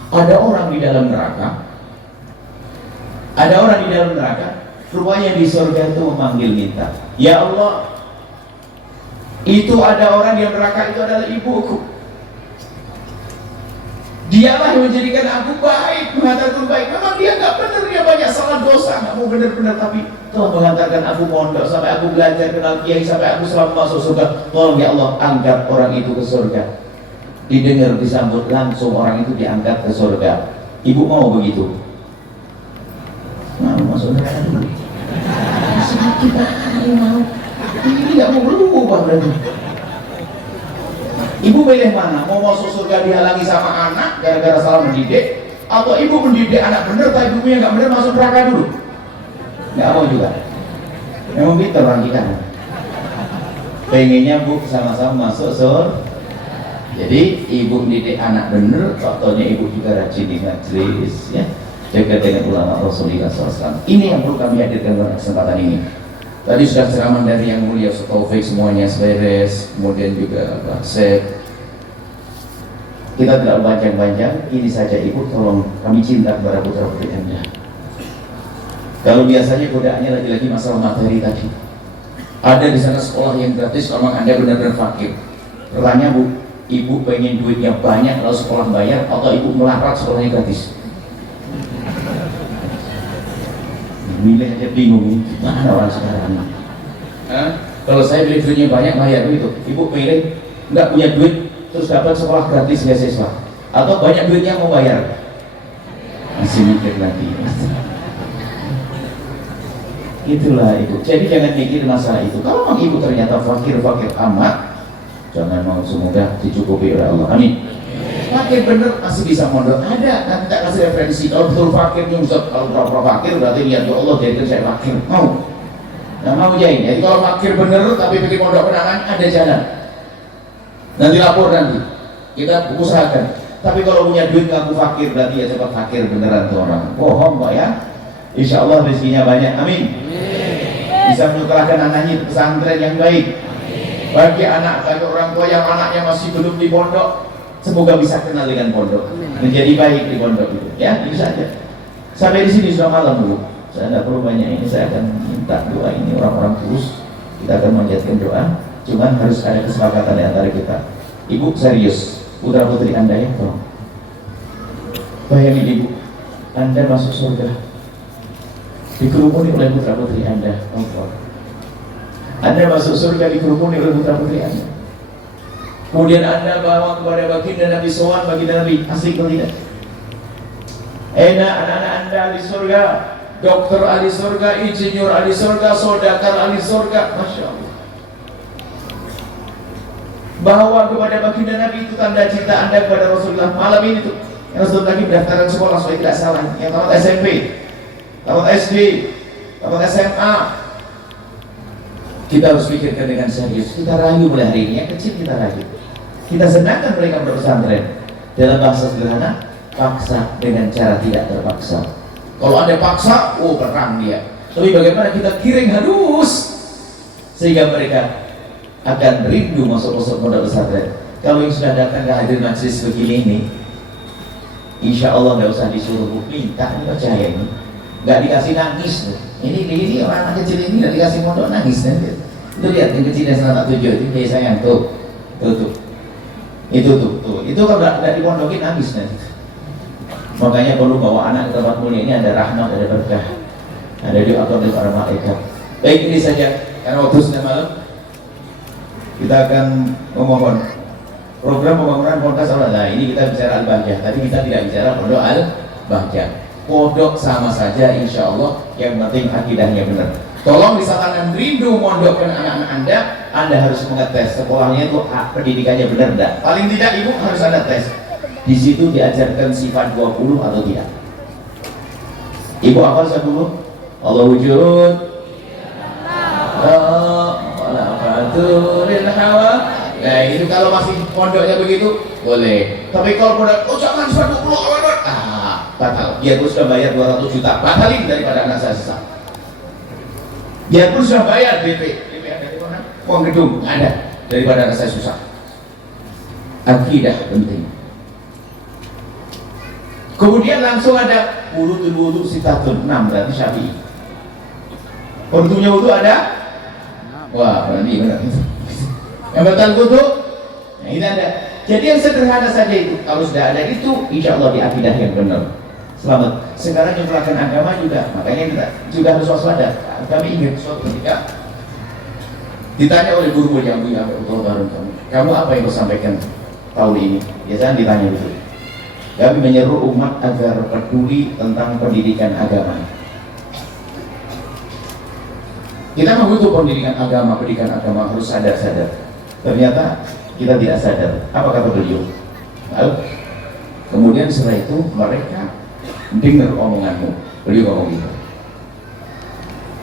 Ada orang di dalam neraka, ada orang di dalam neraka, rupanya di surga itu memanggil minta, ya Allah, itu ada orang di neraka itu adalah ibuku. Dialah yang menjadikan aku baik, mengatakan baik. Memang dia nggak benar, dia banyak salah dosa, nggak mau benar-benar, tapi telah mengantarkan aku mondok sampai aku belajar kenal kiai sampai aku selalu masuk surga. Tolong ya Allah, angkat orang itu ke surga. Didengar, disambut langsung orang itu diangkat ke surga. Ibu mau begitu? Mau masuk neraka dulu. Sakit mau. Ini nggak mau berubah berarti. Ibu pilih mana? Mau masuk surga dihalangi sama anak gara-gara salah mendidik, atau ibu mendidik anak bener tapi ibunya nggak bener masuk neraka dulu? Nggak mau juga. Memang gitu orang kita. Pengennya bu sama-sama masuk surga. Jadi ibu didik anak bener, contohnya ibu juga rajin di majlis, ya, jaga dengan ulama Rasulullah SAW. Ini yang perlu kami hadirkan dalam kesempatan ini. Tadi sudah ceramah dari yang mulia Ustaz Taufik, semuanya beres, kemudian juga Pak Seth. Kita tidak panjang-panjang, ini saja ibu, tolong kami cinta kepada putra putri Anda. Kalau biasanya godaannya lagi-lagi masalah materi tadi. Ada di sana sekolah yang gratis, kalau Anda benar-benar fakir. Pertanyaan bu, ibu pengen duitnya banyak kalau sekolah bayar, atau ibu melarat sekolahnya gratis? Milih aja bingung ini, mana orang sekarang? Kalau saya beli duitnya banyak bayar begitu, ibu pilih nggak punya duit terus dapat sekolah gratis beasiswa, atau banyak duitnya mau bayar? Masih mikir lagi. Itulah ibu. Jadi jangan mikir masalah itu. Kalau memang ibu ternyata fakir amat, jangan mau, semoga dicukupi oleh Allah. Amin. Fakir bener masih bisa mondok, ada. Nanti tak kasih referensi. Kalau betul fakirnya Ustaz, kalau pura-pura fakir berarti lihat Allah jadikan saya fakir. Mau? Nah mau jadi. Jadi kalau fakir bener tapi bikin mondok kenangan, ada jalan. Nanti lapor nanti. Kita usahakan. Tapi kalau punya duit ngaku fakir berarti ya cepat fakir beneran tuh orang. Bohong kok ya. Insya Allah rezekinya banyak. Amin. Bisa menyekolahkan anaknya pesantren yang baik. Bagi anak, bagi orang tua yang anaknya masih belum di pondok, semoga bisa kenal dengan pondok, menjadi baik di pondok itu. Ya, itu saja. Sampai di sini sudah malam dulu. Saya tidak perlu banyak ini. Saya akan minta doa ini orang-orang tulus. Kita akan menjadikan doa. Cuman harus ada kesepakatan di antara kita. Ibu serius, putra putri Anda ya, tolong. Bayangin ibu, Anda masuk surga. dikerumuni oleh putra-putri Anda. Allah. Anda masuk surga dikerumuni oleh putra-putri Anda. Kemudian Anda bawa kepada baginda Nabi Sowan, baginda Nabi, asik atau tidak? Enak anak-anak Anda di surga, dokter ahli surga, insinyur ahli surga, sodakar ahli surga, Masya Allah. Bawa kepada baginda Nabi itu tanda cinta Anda kepada Rasulullah. Malam ini tuh, yang Rasul lagi pendaftaran sekolah supaya tidak salah, yang tamat SMP, tamat SD, tamat SMA. Kita harus pikirkan dengan serius. Kita rayu mulai hari ini, yang kecil kita rayu. Kita senangkan mereka berpesantren. Dalam bahasa sederhana, paksa dengan cara tidak terpaksa. Kalau ada paksa, oh perang dia. Tapi bagaimana kita kiring halus sehingga mereka akan rindu masuk pondok pesantren. Kalau yang sudah datang ke hadir majlis begini ini, insya Allah nggak usah disuruh minta, ini percaya ini. Nggak dikasih nangis tuh. Ini orang anak kecil ini nggak dikasih pondok nangis nanti. Itu lihat yang kecil yang sana tak tujuh itu kayak sayang tuh. Itu kalau nggak dipondokin nangis nanti. Makanya perlu bawa anak ke tempat mulia ini, ada rahmat, ada berkah, ada doa dari para malaikat. Baik, ini saja karena waktu sudah malam. Kita akan memohon program pembangunan pondok al-Bahjah. Nah, ini kita bicara al-Bahjah. Tadi kita tidak bicara pondok al-Bahjah. Pondok sama saja, insya Allah. Yang penting akidahnya benar. Tolong misalkan rindu mondokkan anak-anak Anda harus mengetes sekolahnya itu pendidikannya benar enggak. Paling tidak ibu harus ada tes. Di situ diajarkan sifat 20 atau tidak. Ibu hafal 10? Allah wujud. Nah itu kalau masih pondoknya begitu boleh. Tapi kalau pondok, oh jangan 120 batal. Biarpun sudah bayar 200 juta, batalin daripada anak saya sesat. Biarpun sudah bayar DP ada di mana? Uang gedung nggak ada, daripada anak saya susah. Akidah penting. Kemudian langsung ada wudu sitatun 6 berarti Syafi'i. Waktunya wudu ada? Wah, berarti benar. Yang batal wudu, nah ini ada. Jadi yang sederhana saja itu, kalau sudah ada itu, insya Allah di akidah yang benar. Selamat. Sekarang yang melakukan agama juga, makanya kita juga harus waspada. Kami ingat suatu ketika ditanya oleh guru yang punya baru kamu apa yang kau sampaikan tahun ini? Biasanya ditanya begitu. Kami menyeru umat agar peduli tentang pendidikan agama. Kita membutuh pendidikan agama harus sadar. Ternyata kita tidak sadar. Apa kata beliau? Lalu, kemudian setelah itu mereka dengar omonganmu. Beliau ngomong gitu.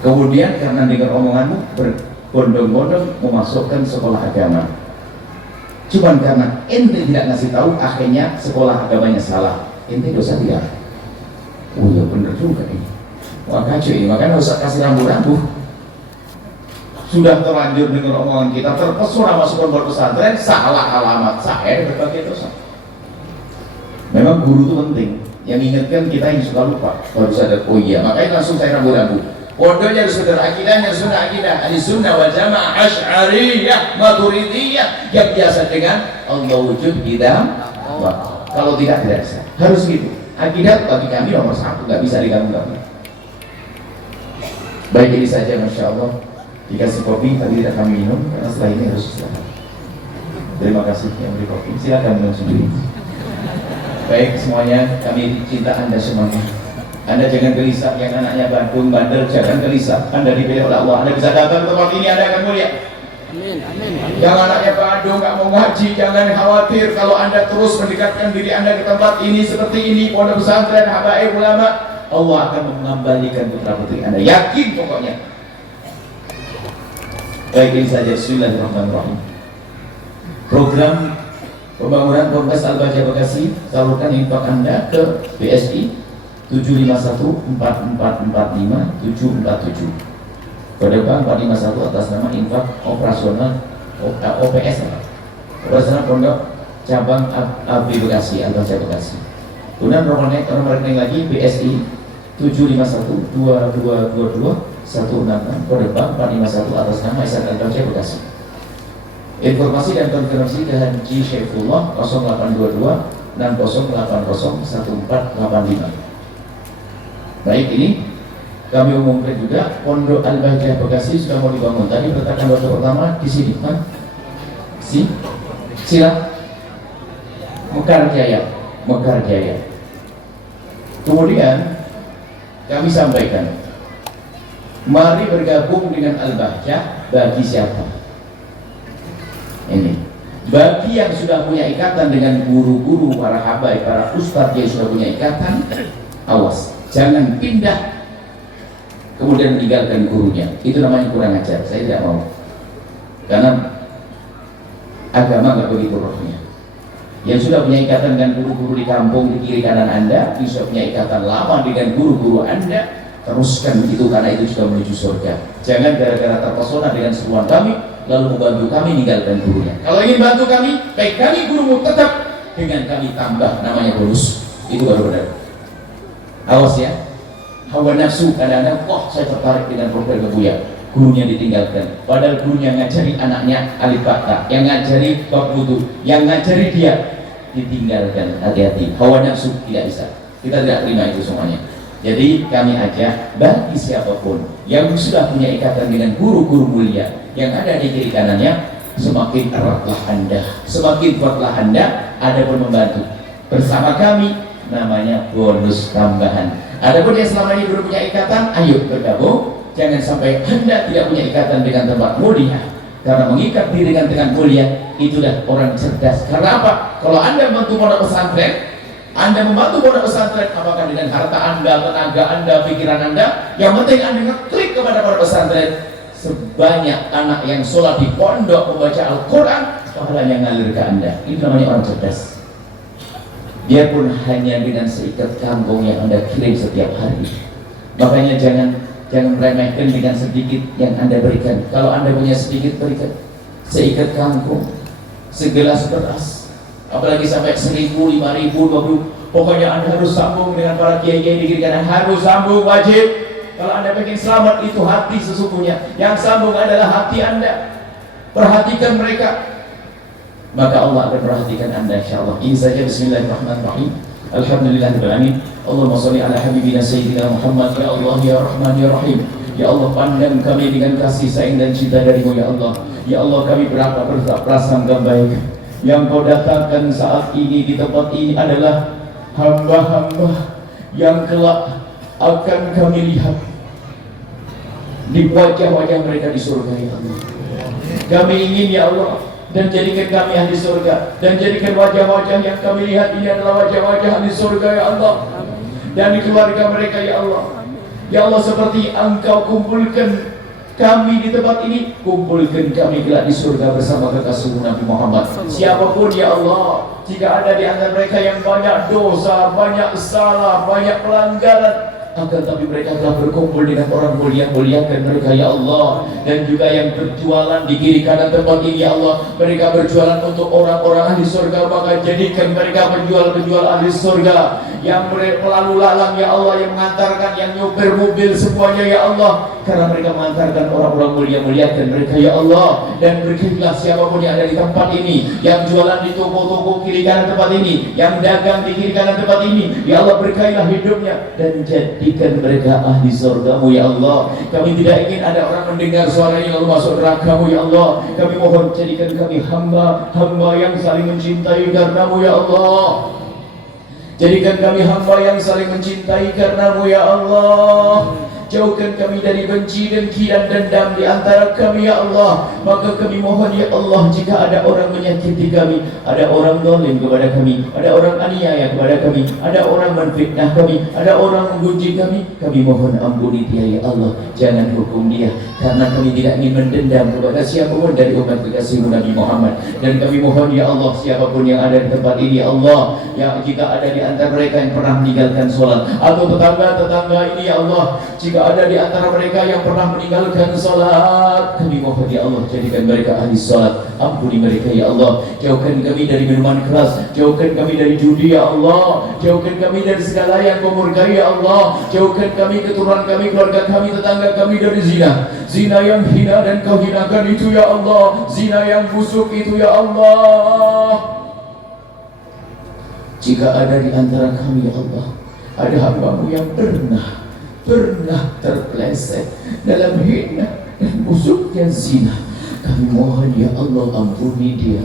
Kemudian karena dengar omonganmu berbondong-bondong memasukkan sekolah agama. Cuman karena ente tidak ngasih tahu, akhirnya sekolah agamanya salah. Ente dosa tidak. Oh ya bener juga ini. Wah kacau ini, makanya usah kasih rambu-rambu. Sudah terlanjur dengan omongan kita, terpesona masuk pondok pesantren, salah alamat, saya berbagai dosa. Memang guru itu penting. Yang ingatkan kita yang suka lupa, baru sadar. Oh iya, makanya langsung saya rambu-rambu. Pondoknya harus benar, akidahnya harus benar, akidah Ahlussunnah wal Jamaah, Asy'ariyah, Maturidiyah yang biasa dengan Allah wujud di dalam. Kalau tidak bisa. Harus gitu. Akidah bagi kami nomor 1, nggak bisa diganggu-ganggu. Baik, ini saja, masya Allah. Dikasih kopi, tadi tidak kami minum karena setelah ini harus istirahat. Terima kasih yang beri kopi. Silakan minum sendiri. Baik semuanya, kami cinta Anda semuanya. Anda jangan gelisah, yang anaknya Bandung, bandel, jangan gelisah. Anda dipilih oleh Allah, Anda bisa datang ke tempat ini, Anda akan mulia. Amin. Yang anaknya Bandung nggak mau ngaji, jangan khawatir. Kalau Anda terus mendekatkan diri Anda ke tempat ini seperti ini, pondok pesantren, habaib ulama, Allah akan mengembalikan putra putri Anda. Yakin pokoknya. Baik, ini saja. Bismillahirrahmanirrahim. Program pembangunan Ponpes Al-Bahjah Bekasi, salurkan infak Anda ke BSI 7514445 Kode bank 451 atas nama infak operasional OPS operasional Pondok Cabang AB Bekasi, Al-Bahjah Bekasi. Kemudian nomor rekening lagi BSI 7512222 kode bank 451 atas nama Ihsan Al-Bahjah Bekasi. Informasi dan konfirmasi ke Haji Syaifullah 0822 6080145. Baik, ini Kami umumkan juga Pondok Al-Bahjah Bekasi sudah mau dibangun. Tadi peletakan batu pertama di sini, Sila Mekar Jaya. Kemudian kami sampaikan, mari bergabung dengan Al-Bahjah bagi siapa? Ini bagi yang sudah punya ikatan dengan guru-guru, para habaib, para ustadz yang sudah punya ikatan, awas, jangan pindah kemudian meninggalkan gurunya. Itu namanya kurang ajar. Saya tidak mau, karena agama nggak begitu rohnya. Yang sudah punya ikatan dengan guru-guru di kampung di kiri kanan Anda, yang sudah punya ikatan lama dengan guru-guru Anda, teruskan begitu, karena itu sudah menuju surga. Jangan gara-gara terpesona dengan seruan kami lalu membantu kami meninggalkan gurunya. Kalau ingin bantu kami, baik kami gurumu, tetap dengan kami tambah namanya bonus. Itu baru benar. Awas ya, hawa nafsu kadang-kadang, wah saya tertarik dengan program Buya, gurunya ditinggalkan, padahal gurunya ngajari anaknya alif bata, yang ngajari bab wudu, yang ngajari dia ditinggalkan. Hati-hati, hawa nafsu tidak bisa, kita tidak terima itu semuanya. Jadi kami ajak bagi siapapun yang sudah punya ikatan dengan guru-guru mulia yang ada di kiri kanannya, semakin eratlah Anda, semakin kuatlah Anda, ada pun membantu bersama kami, namanya bonus tambahan. Adapun yang selama ini belum punya ikatan, ayo bergabung. Jangan sampai Anda tidak punya ikatan dengan tempat mulia, karena mengikat diri dengan tempat mulia itulah orang cerdas. Karena apa? Kalau Anda membantu pondok pesantren, Anda membantu pondok pesantren, apakah dengan harta Anda, tenaga Anda, pikiran Anda, yang penting Anda ngeklik kepada pondok pesantren. Sebanyak anak yang sholat di pondok membaca Al-Quran, pahalanya ngalir ke Anda. Itu namanya orang cerdas. Biarpun hanya dengan seikat kangkung yang Anda kirim setiap hari. Makanya jangan remehkan dengan sedikit yang Anda berikan. Kalau Anda punya sedikit, berikan seikat kangkung, segelas beras, apalagi sampai 1.000, 5.000, 20. Pokoknya Anda harus sambung dengan para kiai-kiai di kiri kanan. Harus sambung, wajib. Kalau Anda pengen selamat, itu hati sesungguhnya. Yang sambung adalah hati Anda. Perhatikan mereka, maka Allah akan perhatikan Anda, insyaallah. Ini saja. Bismillahirrahmanirrahim. Alhamdulillahirrahmanirrahim. Allahumma sholli ala habibina sayyidina Muhammad. Ya Allah, ya Rahman, ya Rahim. Ya Allah, pandang kami dengan kasih sayang dan cinta dari-Mu, ya Allah. Ya Allah, kami berprasangka baik. Yang Kau datangkan saat ini di tempat ini adalah hamba-hamba yang kelak akan kami lihat di wajah-wajah mereka di surga, ya Allah. Kami ingin, ya Allah, dan jadikan kami ahli surga, dan jadikan wajah-wajah yang kami lihat ini adalah wajah-wajah ahli surga, ya Allah. Dan di keluarga mereka, ya Allah. Ya Allah, seperti Engkau kumpulkan kami di tempat ini, kumpulkan kami kelak di surga bersama kekasih Nabi Muhammad. Siapapun, ya Allah, jika ada di antara mereka yang banyak dosa, banyak salah, banyak pelanggaran, akan tapi mereka telah berkumpul dengan orang mulia-muliakan mereka, ya Allah. Dan juga yang berjualan di kiri kanan tempat ini, ya Allah, mereka berjualan untuk orang-orang ahli surga, maka jadikan mereka penjual-penjual ahli surga yang melalu lalang, ya Allah, yang mengantarkan, yang nyopir mobil semuanya, ya Allah, karena mereka mengantarkan orang-orang mulia-muliakan mereka, ya Allah. Dan berikanlah siapapun yang ada di tempat ini, yang jualan di toko-toko kiri kanan tempat ini, yang dagang di kiri kanan tempat ini, ya Allah, berkailah hidupnya dan jadikan mereka ahli surga-Mu, ya Allah. Kami tidak ingin ada orang mendengar suaranya lalu masuk neraka-Mu, ya Allah. Kami mohon jadikan kami hamba yang saling mencintai karena-Mu, ya Allah. Jadikan kami hamba yang saling mencintai karena-Mu, ya Allah. Jauhkan kami dari benci, dengki, dan dendam di antara kami, ya Allah. Maka kami mohon, ya Allah, jika ada orang menyakiti kami, ada orang zalim kepada kami, ada orang aniaya kepada kami, ada orang menfitnah kami, ada orang menggunjing kami mohon ampuni dia, ya Allah. Jangan hukum dia, karena kami tidak ingin mendendam kepada siapapun dari umat kekasih Nabi Muhammad. Dan kami mohon, ya Allah, siapapun yang ada di tempat ini, ya Allah, yang jika ada di antara mereka yang pernah meninggalkan sholat, atau tetangga-tetangga ini, ya Allah, jika ada di antara mereka yang pernah meninggalkan salat, kami mohon, ya Allah, jadikan mereka ahli salat. Ampuni mereka, ya Allah. Jauhkan kami dari minuman keras, jauhkan kami dari judi, ya Allah. Jauhkan kami dari segala yang Kau murkai, ya Allah. Jauhkan kami, keturunan kami, keluarga kami, tetangga kami dari zina yang hina dan Kau hinakan itu, ya Allah. Zina yang busuk itu, ya Allah. Jika ada di antara kami, ya Allah, ada hamba-Mu yang pernah pernah terpeleset dalam hina dan busuknya zina. Kami mohon ya Allah, ampuni dia,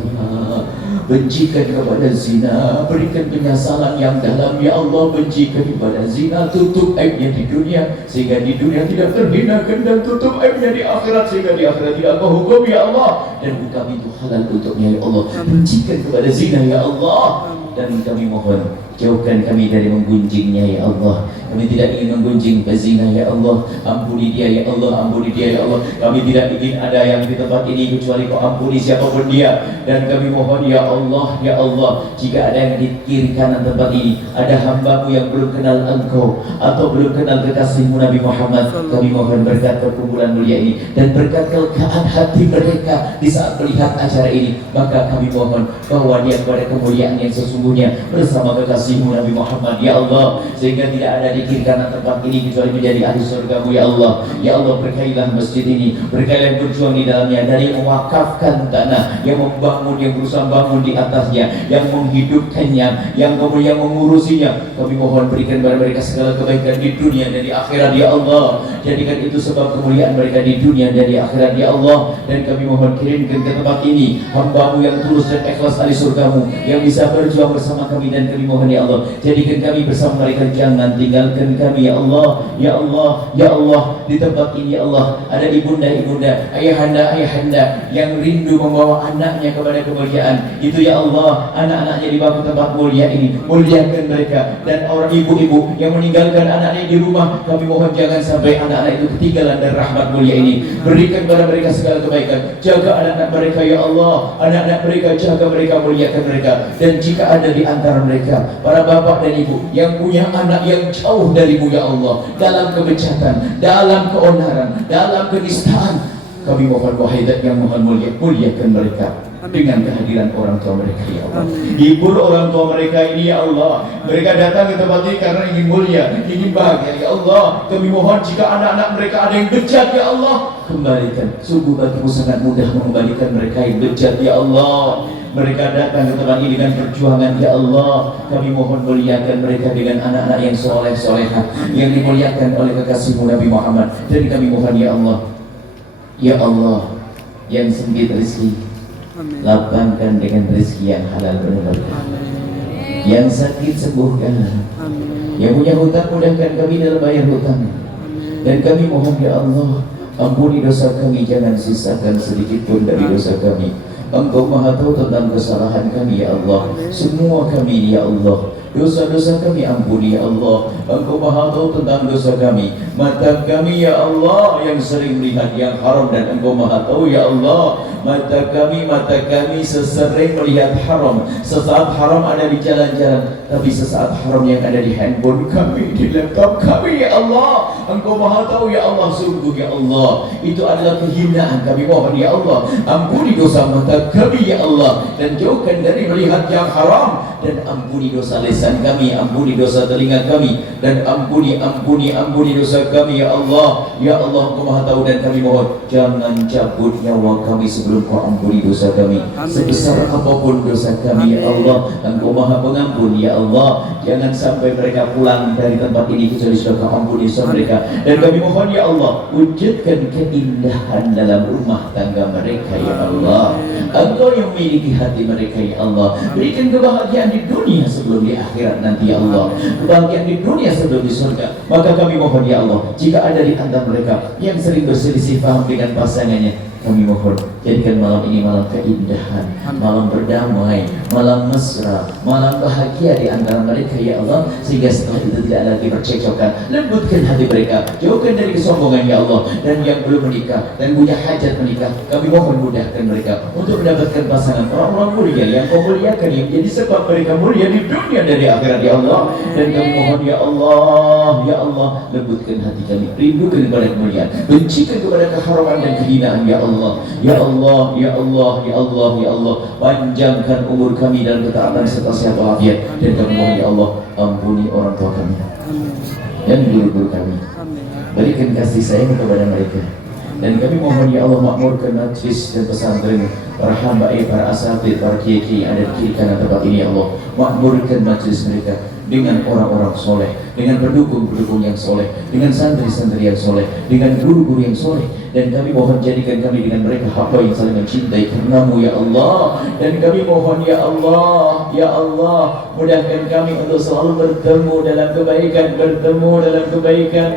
bencikan kepada zina, berikan penyesalan yang dalam ya Allah. Bencikan kepada zina, tutup aibnya di dunia sehingga di dunia tidak terhinakan, dan tutup aibnya di akhirat sehingga di akhirat tidak menghukum ya Allah. Dan bukan itu halal untuknya ya Allah. Bencikan kepada zina ya Allah, dan kami mohon jauhkan kami dari menggunjingnya ya Allah. Kami tidak ingin menggunjing pezina ya Allah. Ampuni dia ya Allah, ampuni dia ya Allah. Kami tidak ingin ada yang di tempat ini kecuali Kau ampuni siapapun dia. Dan kami mohon ya Allah, ya Allah, jika ada yang di kiri kanan tempat ini ada hamba-Mu yang belum kenal Engkau atau belum kenal kekasih-Mu Nabi Muhammad, kami mohon berkat perkumpulan mulia ini dan berkat kelegaan hati mereka di saat melihat acara ini, maka kami mohon bahwa dia kepada kemuliaan yang sesungguhnya bersama kekasih-Mu Nabi Muhammad ya Allah, sehingga tidak ada di kiri kanan tempat ini kecuali menjadi ahli surga-Mu ya Allah. Ya Allah, berkailah masjid ini, berkailah yang berjuang di dalamnya, dari yang mewakafkan tanah, yang membangun, yang berusaha bangun di atasnya, yang menghidupkannya, yang kemudian mengurusinya. Kami mohon berikan kepada mereka segala kebaikan di dunia dan di akhirat ya Allah. Jadikan itu sebab kemuliaan mereka di dunia dan di akhirat ya Allah. Dan kami mohon kirimkan ke tempat ini hamba-Mu yang tulus dan ikhlas ahli surga-Mu yang bisa berjuang bersama kami, dan kami mohon ya Allah, jadikan kami bersama mereka, jangan tinggalkan kami ya Allah. Ya Allah, ya Allah, di tempat ini ya Allah ada ibunda-ibunda, ayahanda-ayahanda yang rindu membawa anaknya kepada kemuliaan itu ya Allah. Anak-anaknya dibawa ke tempat mulia ini, muliakan mereka. Dan orang ibu-ibu yang meninggalkan anaknya di rumah, kami mohon jangan sampai anak-anak itu ketinggalan dari rahmat mulia ini. Berikan kepada mereka segala kebaikan, jaga anak-anak mereka ya Allah. Anak-anak mereka, jaga mereka, muliakan mereka. Dan jika ada di antara mereka para bapak dan ibu yang punya anak yang jauh dari-Mu ya Allah, dalam kebejatan, dalam keonaran, dalam kenistaan, kami mohon wahai Zat yang Maha Mulia, muliakan mereka dengan kehadiran orang tua mereka ya Allah. Hibur orang tua mereka ini ya Allah. Mereka datang ke tempat ini karena ingin mulia, ingin bahagia ya Allah. Kami mohon jika anak-anak mereka ada yang bejat ya Allah, kembalikan. Sungguh bagi-Mu sangat mudah mengembalikan mereka yang bejat ya Allah. Mereka datang ke tempat ini dengan perjuangan ya Allah. Kami mohon muliakan mereka dengan anak-anak yang soleh-solehah yang dimuliakan oleh kekasih-Mu Nabi Muhammad. Dan kami mohon ya Allah, ya Allah, yang sempit rezeki lapangkan dengan rezeki yang halal berkah, yang sakit sembuhkan, yang punya hutang mudahkan kami dalam bayar hutang. Dan kami mohon ya Allah, ampuni dosa kami, jangan sisakan sedikit pun dari dosa kami. Engkau Maha tahu tentang kesalahan kami ya Allah. Semua kami ya Allah, dosa-dosa kami ampuni ya Allah. Engkau Maha tahu tentang dosa kami. Mata kami ya Allah yang sering melihat yang haram, dan Engkau Maha tahu ya Allah. Mata kami sesering melihat haram. Sesaat haram ada di jalan-jalan, tapi sesaat haram yang ada di handphone kami, di laptop kami ya Allah. Engkau Maha tahu ya Allah. Sungguh ya Allah, itu adalah kehinaan. Kami mohon ya Allah, ampuni dosa mata kami ya Allah, dan jauhkan dari melihat yang haram. Dan ampuni dosa lisan kami, ampuni dosa telinga kami, dan ampuni dosa kami ya Allah. Ya Allah, Engkau Maha tahu, dan kami mohon jangan cabut nyawa kami sebelum Kau ampuni dosa kami. Sebesar apapun dosa kami ya Allah, Engkau Maha Pengampun ya Allah. Jangan sampai mereka pulang dari tempat ini kecuali sudah Kau ampuni dosa mereka. Dan kami mohon ya Allah, wujudkan keindahan dalam rumah tangga mereka ya Allah. Engkau yang memiliki hati mereka ya Allah. Berikan kebahagiaan di dunia sebelum di akhirat nanti ya Allah. Kebahagiaan di dunia sebelum di surga. Maka kami mohon ya Allah, jika ada di antara mereka yang sering berselisih paham dengan pasangannya, kami mohon jadikan malam ini malam keindahan, malam berdamai, malam mesra, malam bahagia di antara mereka ya Allah. Sehingga setelah itu tidak ada lagi percekcokan. Lembutkan hati mereka, jauhkan dari kesombongan ya Allah. Dan yang belum menikah dan punya hajat menikah, kami mohon mudahkan mereka untuk mendapatkan pasangan orang-orang mulia yang Kau muliakan, yang menjadi sebab mereka mulia di dunia dan di akhirat ya Allah. Dan kami mohon ya Allah, ya Allah, lembutkan hati kami, rindukan kepada kemuliaan, bencikan kepada keharaman dan kehinaan ya Allah. Ya Allah, ya Allah, ya Allah, ya Allah, panjangkan umur kami dalam ketaatan serta sehat walafiat. Dan kami mohon ya Allah, ampuni orang tua kami dan guru-guru kami, berikan kasih sayang kepada mereka. Dan kami mohon ya Allah, makmurkan majlis dan pesantren, para hamba, para asatidz, para kiai yang ada di kiri kanan tempat ini ya Allah. Makmurkan majlis mereka, dengan orang-orang soleh, dengan pendukung-pendukung yang soleh, dengan santri-santri yang soleh, dengan guru-guru yang soleh. Dan kami mohon jadikan kami dengan mereka hamba yang saling mencintai karenamu ya Allah. Dan kami mohon ya Allah, ya Allah, mudahkan kami untuk selalu bertemu dalam kebaikan,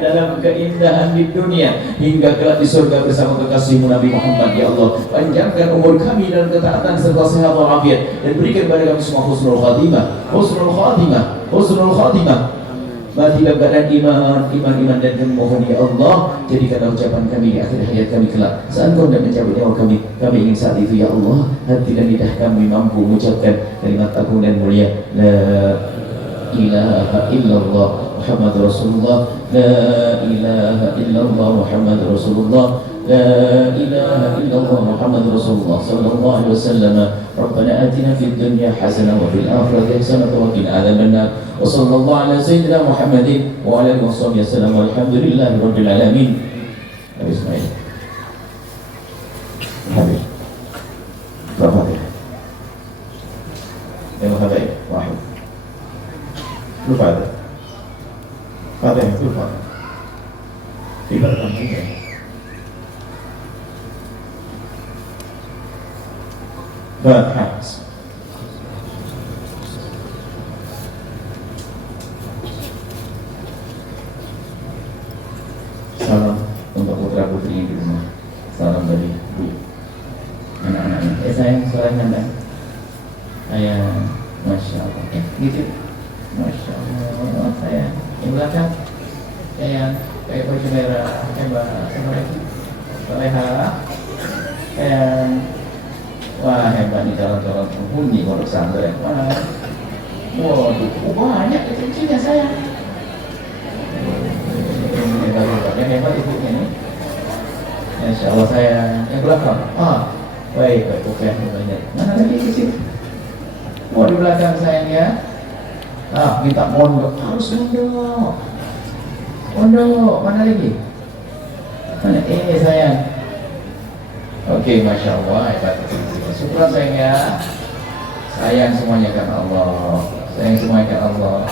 dalam keindahan di dunia, hingga kelak di surga bersama kekasihmu Nabi Muhammad ya Allah. Panjangkan umur kami dalam ketaatan serta sehat walafiat, dan berikan kepada kami semua husnul khatimah. Mati dalam keadaan iman, dan kami mohon ya Allah, jadikanlah ucapan kami di akhir hayat kami kelak. Saat Kau hendak mencabut nyawa kami ingin saat itu ya Allah, hati dan lidah kami mampu mengucapkan kalimat agung dan mulia, la ilaha illallah Muhammad Rasulullah, la ilaha illallah Muhammad Rasulullah, la ilaha illallah Muhammad Rasulullah sallallahu alaihi wasallam. Rabbana atina fid dunya hasanah wa fil akhirati hasanah wa qina adzabannar. Wa sallallahu ala sayyidina Muhammadin wa ala alihi washabihi wasallam. Walhamdulillahi rabbil alamin. Bismillah. Habis. Al-Fatihah. Ya Muhammad, wahid. Lupa ada. Fatihah, lupa. Ibaratkan kita. Fatihah. Salam untuk putra putri di rumah. Salam dari Bu. Anak-anaknya. Sayang, suaranya anda. Sayang, masya Allah. Gitu. Masya Allah. Sayang. Yang belakang. Sayang. Kayak baju merah. Hebat. Sama lagi. Soleha. Sayang. Wah, hebat nih calon-calon penghuni pondok pesantren. Wah, waduh, banyak kecilnya sayang. Yang hebat ibunya nih. Insya Allah sayang. Yang belakang. Baik, oke, banyak. Mana lagi kecil? Di belakang sayang ya. Minta mondok, harus mondok. Mondok, mana lagi? Mana ini sayang? Oke, masya Allah, hebat. Syukur sayang ya. Sayang semuanya karena Allah. Sayang semuanya karena Allah.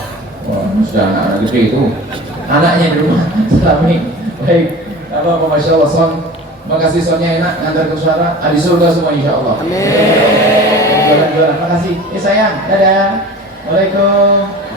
Wah, sudah anak-anak gede itu. Anaknya di rumah selama ini. Baik, masya Allah son. Makasih sonnya enak ngantar ke suara. Di surga semua insya Allah. Amin. Jualan-jualan. Makasih. Sayang. Dadah. Waalaikumsalam.